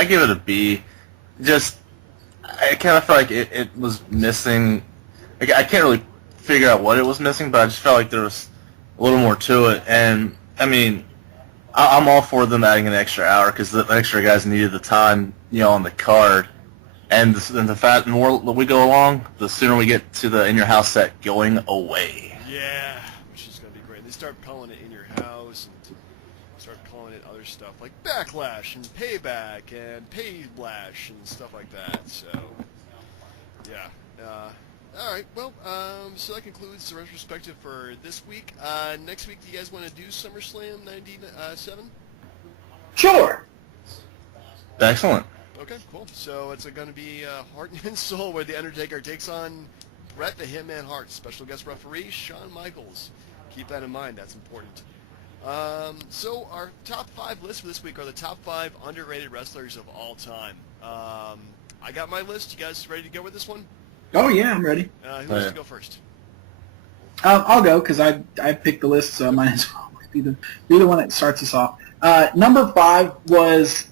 give it a B. I kind of felt like it was missing. I can't really figure out what it was missing, but I just felt like there was a little more to it. And I mean, I'm all for them adding an extra hour because the extra guys needed the time, on the card. And the more we go along, the sooner we get to the In Your House set going away. Yeah, which is going to be great. They start calling it In Your House and start calling it other stuff like Backlash and Payback and Paylash and stuff like that. So, yeah. All right, well, so that concludes the retrospective for this week. Next week, do you guys want to do SummerSlam 97? Sure. Excellent. Okay, cool. So it's going to be Heart and Soul, where The Undertaker takes on Bret the Hitman Hart. Special guest referee, Shawn Michaels. Keep that in mind. That's important. So our top 5 list for this week are the top 5 underrated wrestlers of all time. I got my list. You guys ready to go with this one? Oh yeah, I'm ready. Who wants to go first? I'll go because I picked the list, so I might as well be the one that starts us off. Number 5 was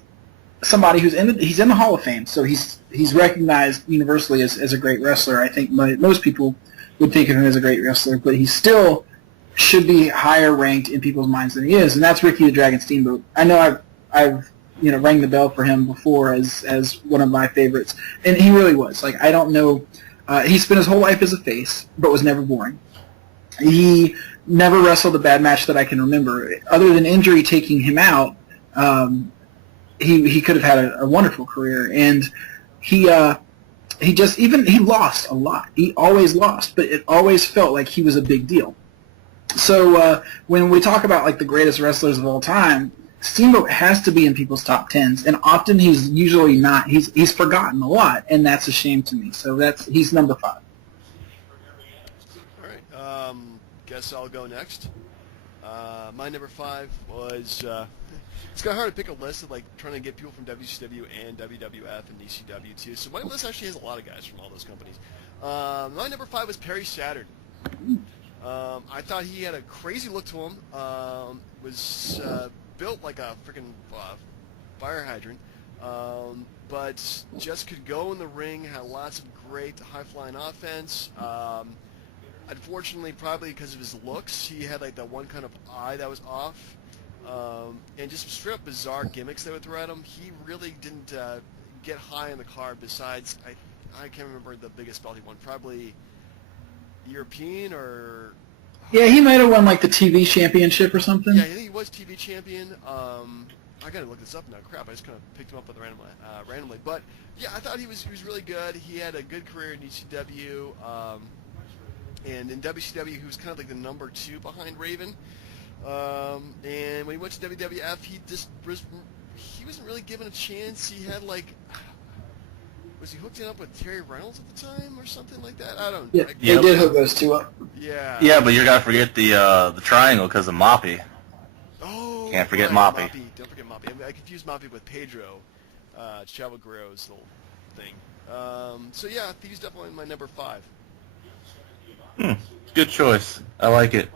somebody he's in the Hall of Fame, so he's recognized universally as a great wrestler. I think most people would think of him as a great wrestler, but he still should be higher ranked in people's minds than he is, and that's Ricky the Dragon Steamboat. I know I've rang the bell for him before as one of my favorites, and he really was. Like, I don't know, he spent his whole life as a face, but was never boring. He never wrestled a bad match that I can remember. Other than injury taking him out, he could have had a wonderful career, and he lost a lot. He always lost, but it always felt like he was a big deal. So when we talk about like the greatest wrestlers of all time, Steamboat has to be in people's top 10s, and often he's usually not. He's forgotten a lot, and that's a shame to me. So he's number 5. All right. Guess I'll go next. My number 5 was. It's kind of hard to pick a list of like trying to get people from WCW and WWF and ECW too. So my list actually has a lot of guys from all those companies. My number 5 was Perry Saturn. I thought he had a crazy look to him. Was built like a freaking fire hydrant, but just could go in the ring. Had lots of great high-flying offense. Unfortunately, probably because of his looks, he had like that one kind of eye that was off, and just straight up bizarre gimmicks they would throw at him. He really didn't get high in the card. Besides, I can't remember the biggest belt he won. Probably European or... Yeah, he might have won like the TV championship or something. Yeah, I think he was TV champion. I gotta look this up now. Crap, I just kind of picked him up with randomly. But yeah, I thought he was really good. He had a good career in ECW, and in WCW he was kind of like the number 2 behind Raven. And when he went to WWF, he wasn't really given a chance. He had like... Was he hooked up with Terry Reynolds at the time or something like that? I don't know. Yeah, they did hook those two up. Yeah. Yeah, but you're gonna forget the triangle because of Moppy. Oh. Can't forget right, Moppy. Don't forget Moppy. I mean, I confused Moppy with Pedro, Chavo Guerrero's little thing. So yeah, he's definitely my number 5. Good choice. I like it.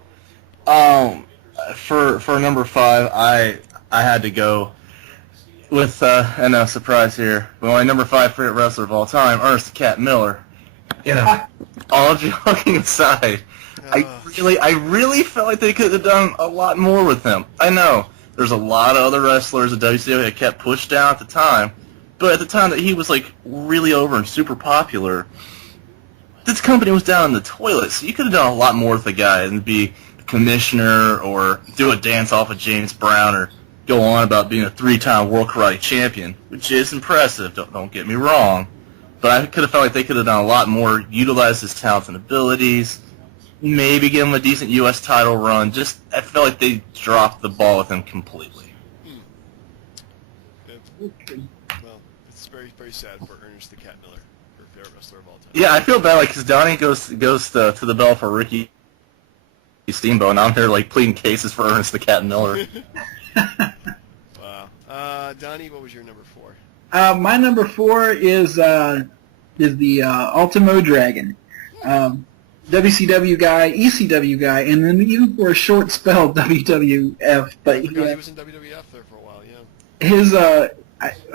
For number 5, I had to go with, and no surprise here, but my number 5 favorite wrestler of all time, Ernest the Cat Miller. All joking aside, I really felt like they could have done a lot more with him. I know there's a lot of other wrestlers at WCW that kept pushed down at the time, but at the time that he was like really over and super popular, this company was down in the toilet, so you could have done a lot more with the guy and be the commissioner or do a dance off of James Brown or go on about being a 3-time World Karate Champion, which is impressive, don't get me wrong. But I could have felt like they could have done a lot more, utilized his talents and abilities, maybe give him a decent U.S. title run. Just, I felt like they dropped the ball with him completely. Well, it's very, very sad for Ernest the Cat Miller, for favorite wrestler of all time. Yeah, I feel bad, like, because Donnie goes to the bell for Ricky Steamboat, and I'm here, like, pleading cases for Ernest the Cat Miller. Wow. Donnie, what was your number 4? My number 4 is the Ultimo Dragon. WCW guy, ECW guy, and then even for a short spell, WWF. But he was in WWF there for a while, yeah. His, I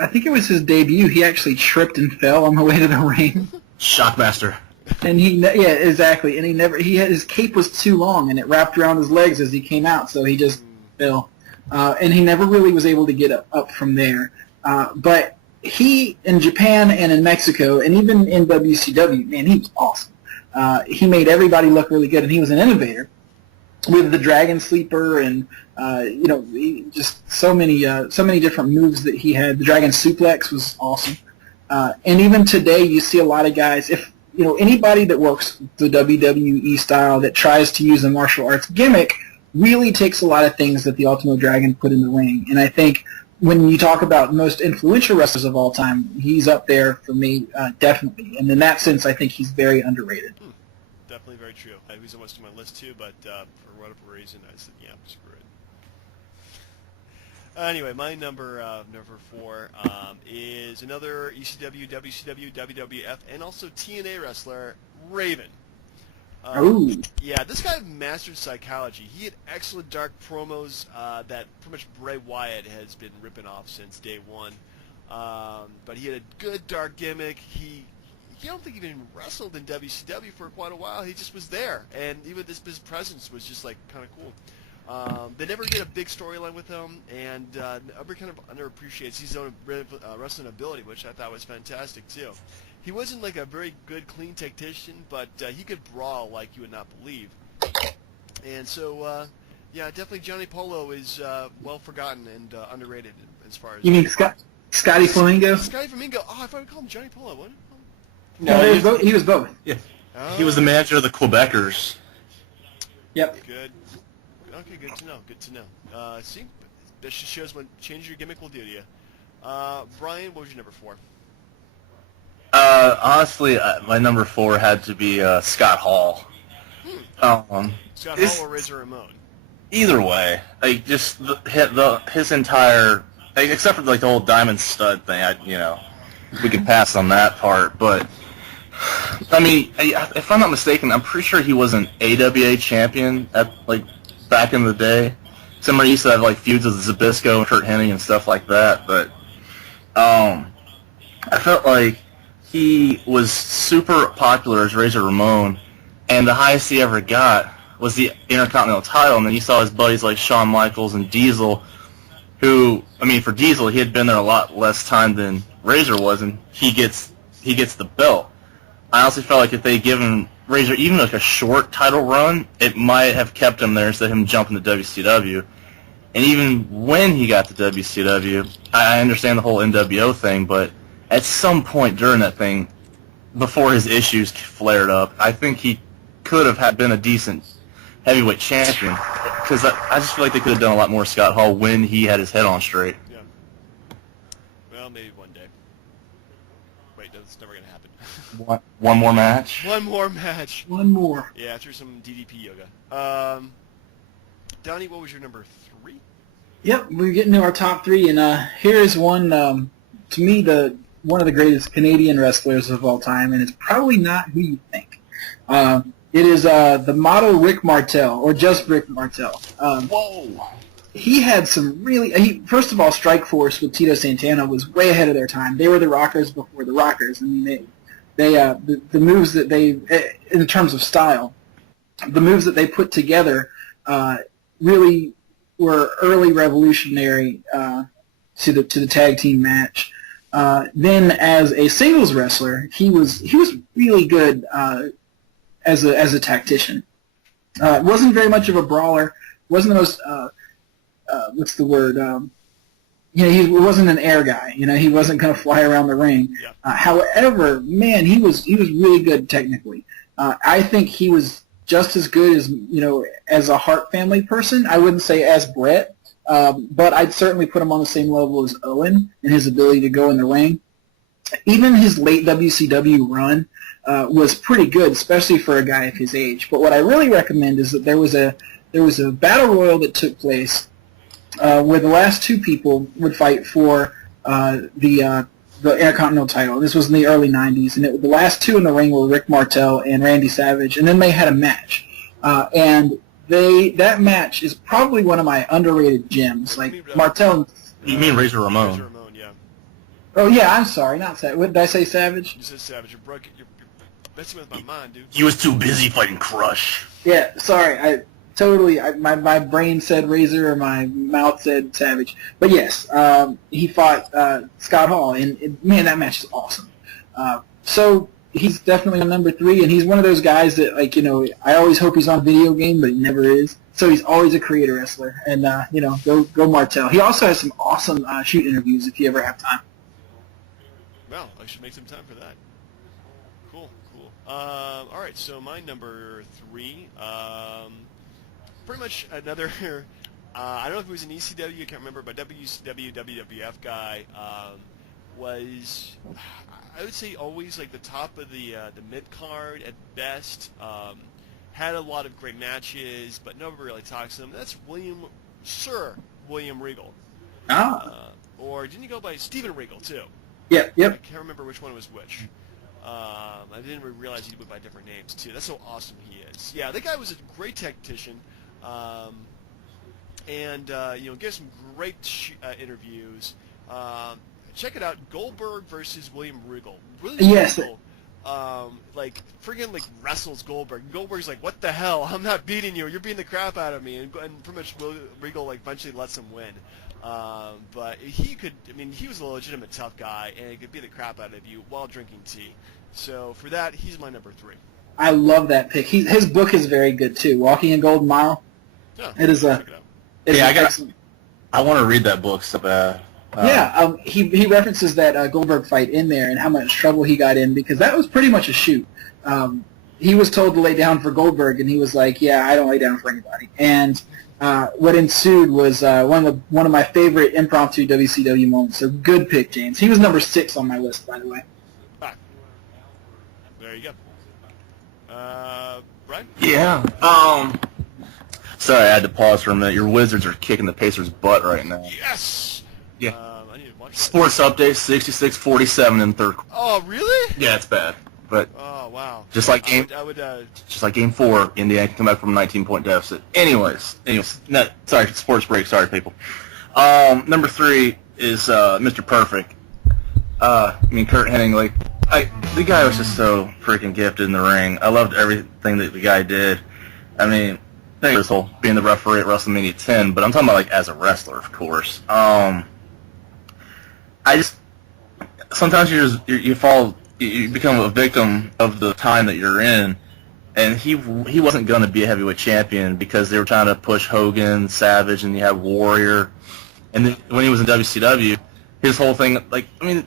think it was his debut. He actually tripped and fell on the way to the ring. Shockmaster. And yeah, exactly. And his cape was too long, and it wrapped around his legs as he came out, so he just fell. And he never really was able to get up from there. But he, in Japan and in Mexico, and even in WCW, man, he was awesome. He made everybody look really good, and he was an innovator with the Dragon Sleeper and just so many different moves that he had. The Dragon Suplex was awesome. And even today, you see a lot of guys. If anybody that works the WWE style that tries to use a martial arts gimmick really takes a lot of things that the Ultimo Dragon put in the ring. And I think when you talk about most influential wrestlers of all time, he's up there for me, definitely. And in that sense, I think he's very underrated. Definitely very true. He was almost on my list too, but for whatever reason, I said, yeah, screw it. Anyway, my number 4 is another ECW, WCW, WWF, and also TNA wrestler, Raven. Ooh. Yeah, this guy mastered psychology. He had excellent dark promos that pretty much Bray Wyatt has been ripping off since day one. But he had a good dark gimmick. He I don't think he even wrestled in WCW for quite a while. He just was there, and even his presence was just like kind of cool. They never did a big storyline with him, and everybody kind of underappreciates his own wrestling ability, which I thought was fantastic too. He wasn't like a very good, clean tactician, but he could brawl like you would not believe. And so, yeah, definitely Johnny Polo is well forgotten and underrated as far as. You mean Scotty Flamingo? Scotty Flamingo. Oh, I thought we called him Johnny Polo. What? No, he was both. Yeah. Oh. He was the manager of the Quebecers. Yep. Good. Okay, good to know. Good to know. See, this just shows what change your gimmick will do to you. Brian, what was your number 4? Honestly, my number 4 had to be Scott Hall. Scott Hall or Razor Ramon? Either way, like just his entire, like, except for like the whole diamond stud thing, we can pass on that part. But I mean, if I'm not mistaken, I'm pretty sure he was an AWA champion at back in the day. Somebody used to have feuds with Zbyszko and Kurt Hennig and stuff like that. But I felt like he was super popular as Razor Ramon, and the highest he ever got was the Intercontinental title. And then you saw his buddies like Shawn Michaels and Diesel, who, I mean, for Diesel, he had been there a lot less time than Razor was, and he gets the belt. I honestly felt like if they given Razor even like a short title run, it might have kept him there instead of him jumping to WCW. And even when he got to WCW, I understand the whole NWO thing, but at some point during that thing, before his issues flared up, I think he could have been a decent heavyweight champion, because I just feel like they could have done a lot more with Scott Hall when he had his head on straight. Yeah. Well, maybe one day. Wait, that's never going to happen. One more match? One more match. One more. Yeah, after some DDP yoga. Donnie, what was your number 3? Yep, we're getting to our top 3, and here is one, to me, one of the greatest Canadian wrestlers of all time, and it's probably not who you think. It is the model Rick Martel, or just Rick Martel. Whoa! He had some really... first of all, Strikeforce with Tito Santana was way ahead of their time. They were the Rockers before the Rockers. I mean, the moves that they... in terms of style, the moves that they put together really were early revolutionary to the tag team match. Then, as a singles wrestler, he was really good as a tactician. Wasn't very much of a brawler. Wasn't the most what's the word? He wasn't an air guy. He wasn't going to fly around the ring. Yeah. However, man, he was really good technically. I think he was just as good as a Hart family person. I wouldn't say as Brett. But I'd certainly put him on the same level as Owen in his ability to go in the ring. Even his late WCW run was pretty good, especially for a guy of his age. But what I really recommend is that there was a battle royal that took place where the last 2 people would fight for the Intercontinental title. This was in the early 90s, and the last 2 in the ring were Rick Martel and Randy Savage, and then they had a match. That match is probably one of my underrated gems. Like Martel. You mean Razor Ramon? Razor Ramon, yeah. Oh yeah, I'm sorry, not Savage. What did I say, Savage? You said Savage. You're messing with my mind, dude. He was too busy fighting Crush. Yeah, sorry. My brain said Razor, or my mouth said Savage. But yes, he fought Scott Hall, and man, that match is awesome. So he's definitely on number 3, and he's one of those guys that, I always hope he's on a video game, but he never is. So he's always a creator wrestler, and go Martel. He also has some awesome shoot interviews if you ever have time. Well, I should make some time for that. Cool. All right, so my number 3, pretty much another. I don't know if it was an ECW, I can't remember, but WCW, WWF guy was, I would say, always like the top of the mid card at best. Had a lot of great matches, but nobody really talks to him. That's William Regal. Or didn't he go by Steven Regal too? Yep. I can't remember which one was which. I didn't realize he went by different names too. That's how awesome he is. Yeah, that guy was a great tactician, and gave some great interviews. Check it out, Goldberg versus William Regal. Yes. Regal, friggin' wrestles Goldberg. Goldberg's like, what the hell? I'm not beating you. You're beating the crap out of me. And pretty much Regal eventually lets him win. But he was a legitimate tough guy, and he could beat the crap out of you while drinking tea. So for that, he's my number 3. I love that pick. His book is very good too. Walking a Golden Mile. Yeah, it is a. I want to read that book so bad. He references that Goldberg fight in there and how much trouble he got in because that was pretty much a shoot. He was told to lay down for Goldberg, and he was like, "Yeah, I don't lay down for anybody." And what ensued was one of my favorite impromptu WCW moments. So good pick, James. He was number 6 on my list, by the way. There you go. Brian? Yeah. Sorry, I had to pause for a minute. Your Wizards are kicking the Pacers' butt right now. Yes. Yeah. I need to watch that. Sports update: 66-47 in third. Oh, really? Yeah, it's bad. But oh, wow. Just like game 4, Indiana can come back from a 19-point deficit. Anyways, no, sorry, sports break. Sorry, people. Number 3 is Mr. Perfect. Kurt Hennig. The guy was just so freaking gifted in the ring. I loved everything that the guy did. This whole being the referee at WrestleMania 10, but I'm talking about as a wrestler, of course. Sometimes you fall. You become a victim of the time that you're in, and he wasn't going to be a heavyweight champion because they were trying to push Hogan, Savage, and you had Warrior. And then when he was in WCW, his whole thing,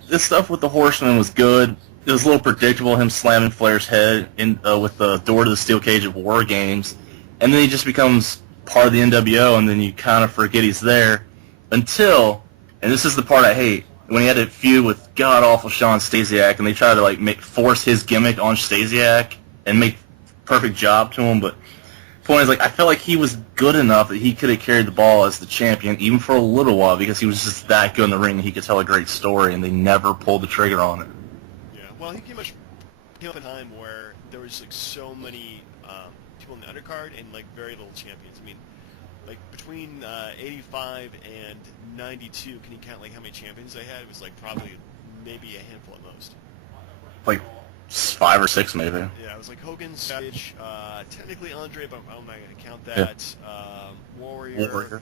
this stuff with the Horseman was good. It was a little predictable, him slamming Flair's head with the door to the steel cage of War Games, and then he just becomes part of the NWO, and then you kind of forget he's there until, and this is the part I hate, when he had a feud with god-awful Shawn Stasiak, and they tried to force his gimmick on Stasiak and make perfect job to him, but the point is, I felt like he was good enough that he could have carried the ball as the champion, even for a little while, because he was just that good in the ring, and he could tell a great story, and they never pulled the trigger on it. Yeah, well, he came up in a time where there was, so many people in the undercard and, very little champions. Between 85 and 92, can you count, how many champions they had? It was, probably maybe a handful at most. 5 or 6, maybe. Yeah, it was Hogan, Savage, technically Andre, but I'm not going to count that. Yeah. Warrior.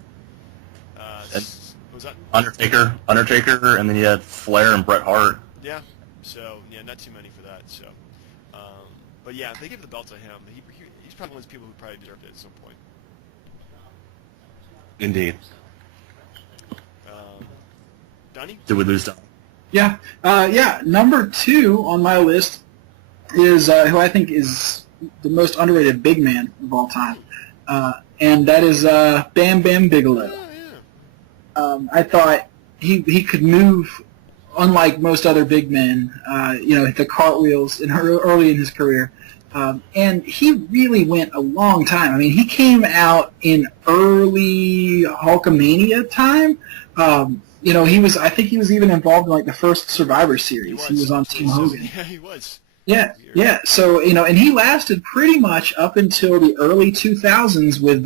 Was that Undertaker, and then you had Flair and Bret Hart. Yeah. So not too many for that. So, but yeah, if they give the belt to him, he's probably one of those people who probably deserved it at some point. Indeed. Donnie? Did we lose Donnie? Yeah. Number 2 on my list is who I think is the most underrated big man of all time, and that is Bam Bam Bigelow. I thought he could move unlike most other big men. Hit the cartwheels early in his career. And he really went a long time. He came out in early Hulkamania time. I think he was even involved in the first Survivor Series. He was on Team Hogan. Yeah, he was. Yeah. So, and he lasted pretty much up until the early 2000s with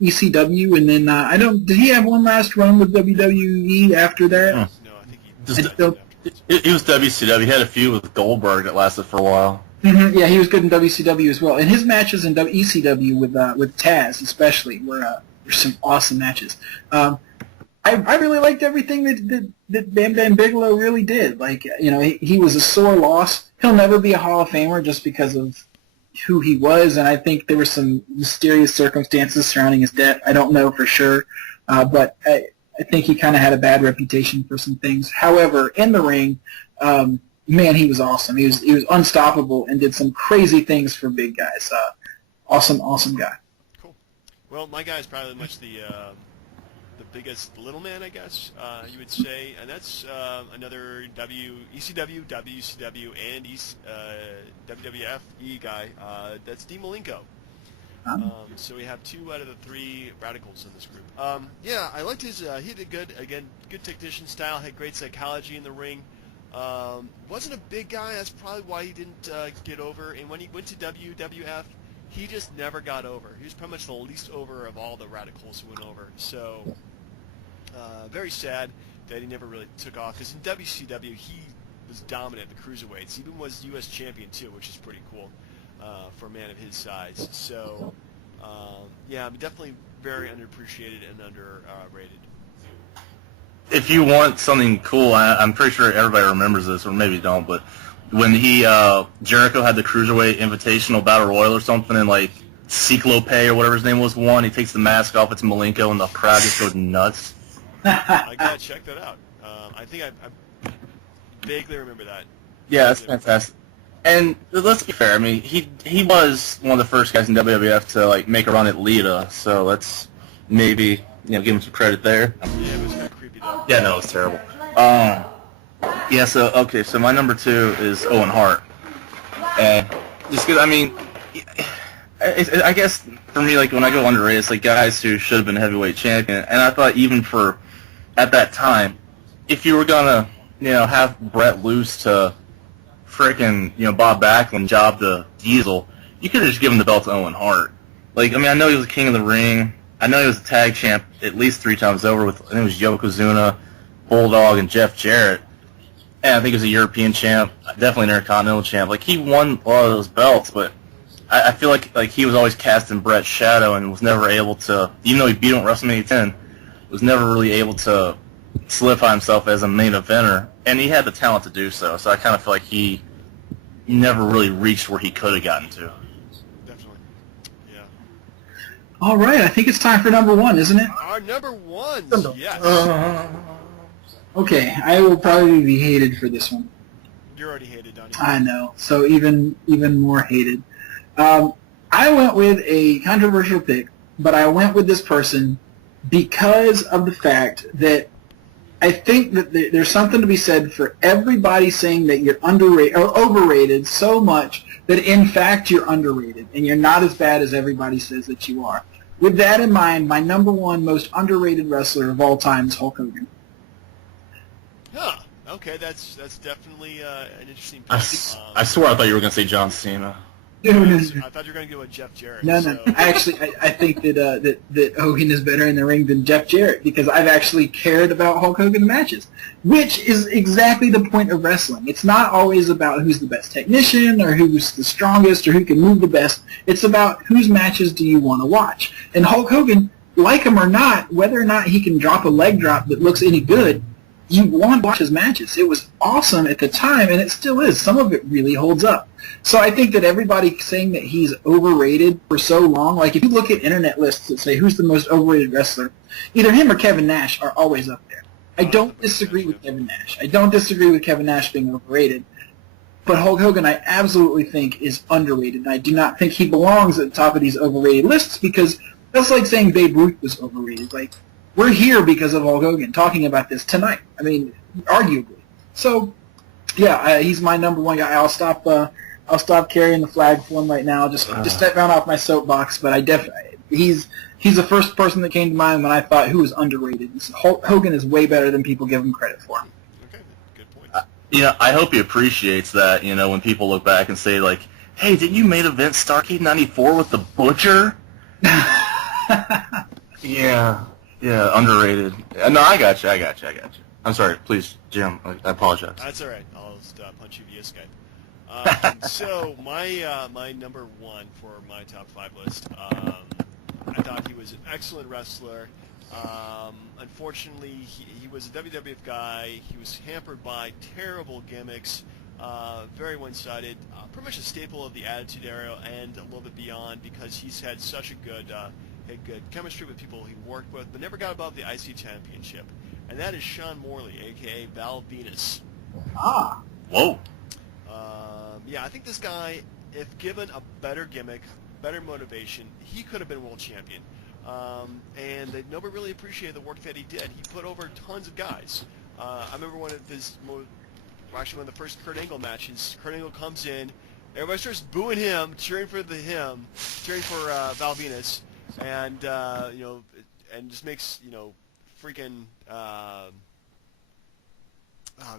ECW, and then did he have one last run with WWE after that? No, I think he was WCW. He had a feud with Goldberg that lasted for a while. Mm-hmm. Yeah, he was good in WCW as well, and his matches in ECW with Taz especially were some awesome matches. I really liked everything that Bam Bam Bigelow really did. He was a sore loss. He'll never be a Hall of Famer just because of who he was, and I think there were some mysterious circumstances surrounding his death. I don't know for sure, but I think he kind of had a bad reputation for some things. However, in the ring, man, he was awesome. He was unstoppable and did some crazy things for big guys. Awesome guy. Cool. Well, my guy is probably much the biggest little man, I guess you would say, and that's another ECW, WCW, and WWF guy. That's Dean Malenko. So we have 2 out of the 3 radicals in this group. Yeah, I liked his. He did good. Again, good technician style. Had great psychology in the ring. Wasn't a big guy. That's probably why he didn't get over. And when he went to WWF, he just never got over. He was pretty much the least over of all the radicals who went over. So very sad that he never really took off. Because in WCW, he was dominant at the cruiserweights. He even was U.S. champion too, which is pretty cool for a man of his size. So yeah, definitely very underappreciated and underrated. If you want something cool, I'm pretty sure everybody remembers this, or maybe don't, but when Jericho had the Cruiserweight Invitational Battle Royal or something, and like Cyclope or whatever his name was won, he takes the mask off, it's Malenko, and the crowd just goes nuts. I gotta check that out. I think I vaguely remember that. Yeah, that's fantastic. And let's be fair, I mean, he was one of the first guys in WWF to like make a run at Lita, so let's maybe give him some credit there. Yeah, it was kind of creepy though. Yeah, no, it's terrible. Yeah, so my number 2 is Owen Hart, and just because I mean, I guess for me, like when I go underrated, it's like guys who should have been heavyweight champion, and I thought even for at that time, if you were gonna have Brett lose to frickin' Bob Backlund, job to Diesel, you could have just given the belt to Owen Hart. Like, I mean, I know he was the king of the ring. I know he was a tag champ at least 3 times over with, I think it was Yokozuna, Bulldog, and Jeff Jarrett. And I think he was a European champ, definitely an Intercontinental champ. Like, he won a lot of those belts, but I feel like he was always cast in Brett's shadow and was never able to, even though he beat him at WrestleMania 10, was never really able to solidify himself as a main eventer. And he had the talent to do so, so I kind of feel like he never really reached where he could have gotten to. Definitely. Yeah. All right, I think it's time for number 1, isn't it? Our number 1, yes. Okay, I will probably be hated for this one. You're already hated, Donnie. I know, so even more hated. I went with a controversial pick, but I went with this person because of the fact that I think that there's something to be said for everybody saying that you're underrated or overrated so much that in fact you're underrated and you're not as bad as everybody says that you are. With that in mind, my number 1 most underrated wrestler of all time is Hulk Hogan. Huh. Okay, that's definitely an interesting pick. I swear I thought you were going to say John Cena. I thought you were going to go with Jeff Jarrett. No. So. Actually, I think that Hogan is better in the ring than Jeff Jarrett because I've actually cared about Hulk Hogan matches, which is exactly the point of wrestling. It's not always about who's the best technician or who's the strongest or who can move the best. It's about whose matches do you want to watch. And Hulk Hogan, like him or not, whether or not he can drop a leg drop that looks any good, you want to watch his matches. It was awesome at the time, and it still is. Some of it really holds up. So I think that everybody saying that he's overrated for so long, like if you look at internet lists that say who's the most overrated wrestler, either him or Kevin Nash are always up there. I don't disagree with Kevin Nash. I don't disagree with Kevin Nash being overrated. But Hulk Hogan I absolutely think is underrated, and I do not think he belongs at the top of these overrated lists because that's like saying Babe Ruth was overrated. Like, we're here because of Hulk Hogan talking about this tonight. I mean, arguably. So, yeah, he's my number 1 guy. I'll stop carrying the flag for him right now. Just step down off my soapbox. But he's the first person that came to mind when I thought who was underrated. Hulk Hogan is way better than people give him credit for. Okay, good point. I hope he appreciates that. When people look back and say like, "Hey, didn't you main event Starrcade '94 with the Butcher?" Yeah, underrated. No, I got you. I'm sorry. Please, Jim, I apologize. That's all right. I'll just punch you via Skype. So my number 1 for my top 5 list, I thought he was an excellent wrestler. Unfortunately, he was a WWF guy. He was hampered by terrible gimmicks, very one-sided, pretty much a staple of the Attitude Era and a little bit beyond because he's had such a good chemistry with people he worked with, but never got above the IC Championship. And that is Sean Morley, a.k.a. Val Venus. Ah. Whoa. Yeah, I think this guy, if given a better gimmick, better motivation, he could have been world champion. And nobody really appreciated the work that he did. He put over tons of guys. I remember one of the first Kurt Angle matches. Kurt Angle comes in, Everybody starts booing him, cheering for cheering for Val Venus, and and just makes freaking. Oh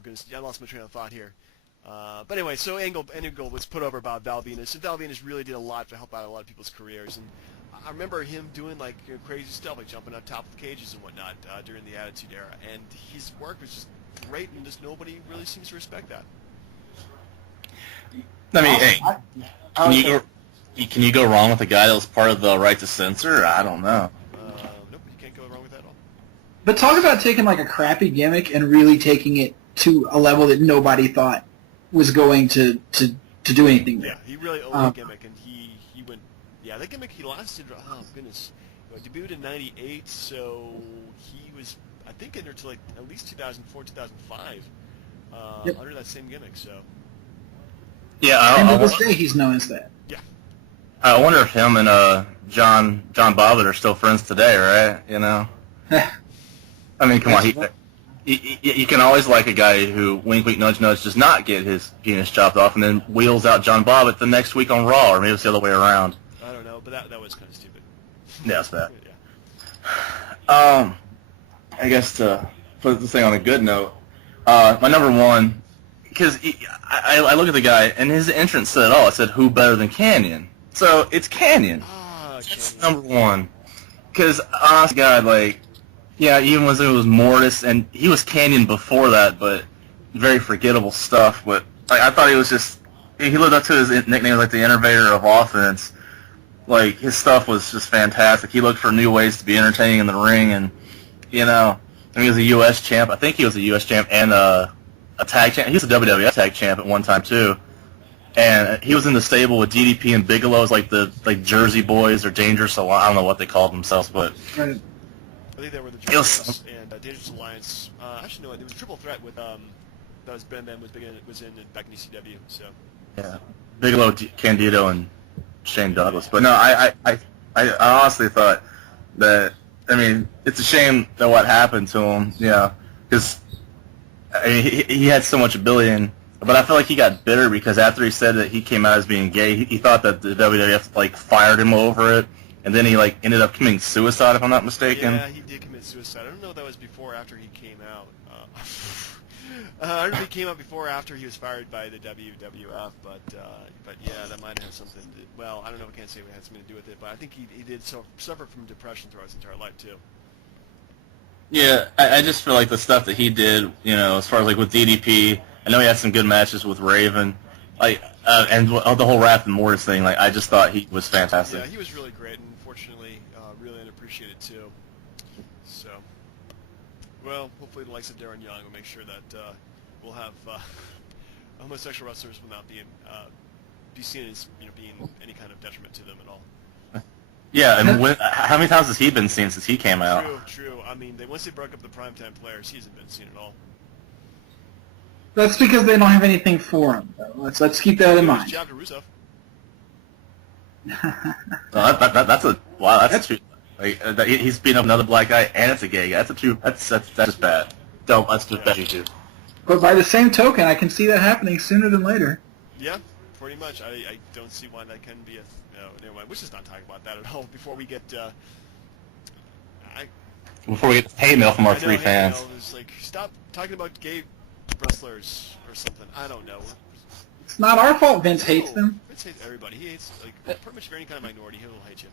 goodness, I lost my train of thought here. But anyway, so Angle was put over about Val Venus, and Val Venus really did a lot to help out a lot of people's careers. And I remember him doing like crazy stuff, like jumping on top of cages and whatnot during the Attitude Era, and his work was just great, and just nobody really seems to respect that. I mean, hey, can you go wrong with a guy that was part of the Right to Censor? I don't know. Nope, you can't go wrong with that at all. But talk about taking like a crappy gimmick and really taking it to a level that nobody thought was going to do anything with. Yeah, he really owned the gimmick, and he went. Yeah, that gimmick he lasted. Oh goodness, he debuted in '98, so he was I think in there to like at least 2004, 2005 under that same gimmick. So. Yeah, and to this day he's known as that. Yeah. I wonder if him and John Bobbitt are still friends today, right? You know. I mean, come on. You can always like a guy who, wink, wink, nudge, nudge, does not get his penis chopped off and then wheels out John Bobbitt the next week on Raw, or maybe it's the other way around. I don't know, but that was kind of stupid. Yeah, it's bad. Yeah. I guess to put this thing on a good note, my number one, because I look at the guy, and his entrance said it all. It said, who better than Candien? So, it's Candien. That's number one. Because, honest God, like, yeah, even when it was Mortis, and he was Candien before that, but very forgettable stuff. But I thought he was just, he lived up to his nickname, like the innovator of offense. Like, his stuff was just fantastic. He looked for new ways to be entertaining in the ring, and, he was a U.S. champ. I think he was a U.S. champ and a tag champ. He was a WWF tag champ at one time, too. And he was in the stable with DDP and Bigelow as, like, Jersey Boys or Dangerous Alliance. I don't know what they called themselves, but... I think they were the Jersey and Dangerous Alliance. Actually, no, it was a triple threat with that was Ben was in back in ECW. So yeah, Bigelow, Candido, and Shane Douglas. But no, I honestly thought that. I mean, it's a shame that what happened to him. Yeah, because he had so much ability, but I feel like he got bitter because after he said that he came out as being gay, he thought that the WWF fired him over it. And then he ended up committing suicide, if I'm not mistaken. Yeah, he did commit suicide. I don't know if that was before or after he came out. I don't know if he came out before or after he was fired by the WWF, but yeah, that might have something to. Well, I don't know. I can't say it had something to do with it, but I think he did suffer from depression throughout his entire life too. Yeah, I just feel like the stuff that he did, as far as with DDP, I know he had some good matches with Raven, and the whole Wrath and Mortis thing. I just thought he was fantastic. Yeah, he was really great, and unfortunately, really unappreciated too. So, well, hopefully the likes of Darren Young will make sure that we'll have homosexual wrestlers will not be seen as being any kind of detriment to them at all. Yeah, and how many times has he been seen since he came out? True. I mean, once they broke up the primetime players, he hasn't been seen at all. That's because they don't have anything for him. Let's keep that in mind. Job to Rusev. That's true. He's beating up another black guy, and it's a gay guy. That's just bad. That's just bad too. But by the same token, I can see that happening sooner than later. Yeah, pretty much. I don't see why that can be never mind. We're just not talking about that at all. Before we get hate mail from our three fans. Stop talking about gay wrestlers or something. I don't know. It's not our fault Vince hates them. Vince hates everybody. He hates pretty much any kind of minority. He'll hate you.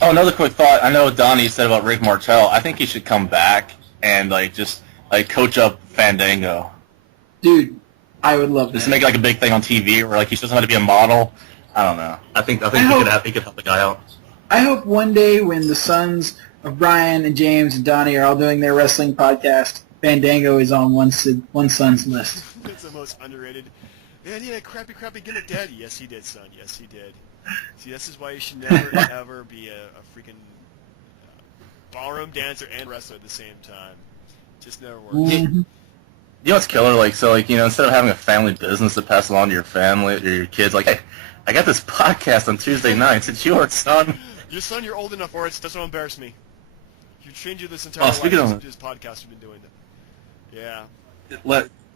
Oh, another quick thought. I know Donnie said about Rick Martel. I think he should come back and just coach up Fandango. Dude, I would love that. Just make a big thing on TV where he doesn't have to be a model. I don't know. I think he could help the guy out. I hope one day when the sons of Brian and James and Donnie are all doing their wrestling podcast, Fandango is on one son's list. It's the most underrated. Man, he had a crappy gimmick, Daddy. Yes, he did, son. Yes, he did. See, this is why you should never, ever be a freaking ballroom dancer and wrestler at the same time. Just never works. Mm-hmm. You know what's killer? Instead of having a family business to pass along to your family or your kids, hey, I got this podcast on Tuesday nights. It's yours, son. Your son, you're old enough for it. Doesn't embarrass me. You trained you this entire life. This podcast you've been doing. Yeah.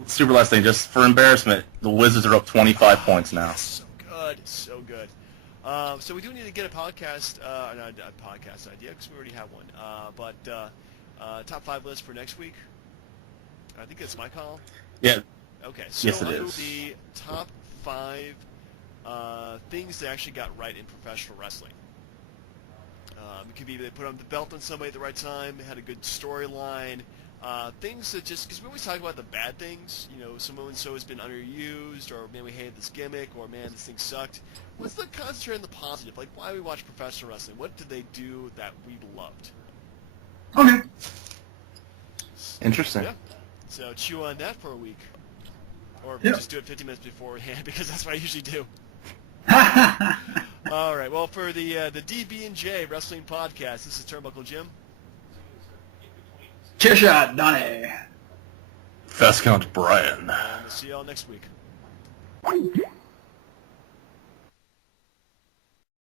super last thing, just for embarrassment, the Wizards are up 25 points now. So good, so good. So we do need to get a podcast, not a podcast idea because we already have one. But top 5 list for next week. I think it's my call. Yeah. Okay. So yes, it I'll do is. the top 5 things they actually got right in professional wrestling. It could be they put on the belt on somebody at the right time, they had a good storyline, things that just, because we always talk about the bad things, you know, so-and-so has been underused, or man, we hated this gimmick, or man, this thing sucked. Let's concentrate on the positive, like why we watch professional wrestling. What did they do that we loved? Okay. Interesting. Yeah. So chew on that for a week. Or Yep. just do it 50 minutes beforehand, because that's what I usually do. All right. Well, for the DB&J Wrestling Podcast, this is Turnbuckle Jim. Chair shot, Donnie. Fast count, Brian. And we'll see y'all next week.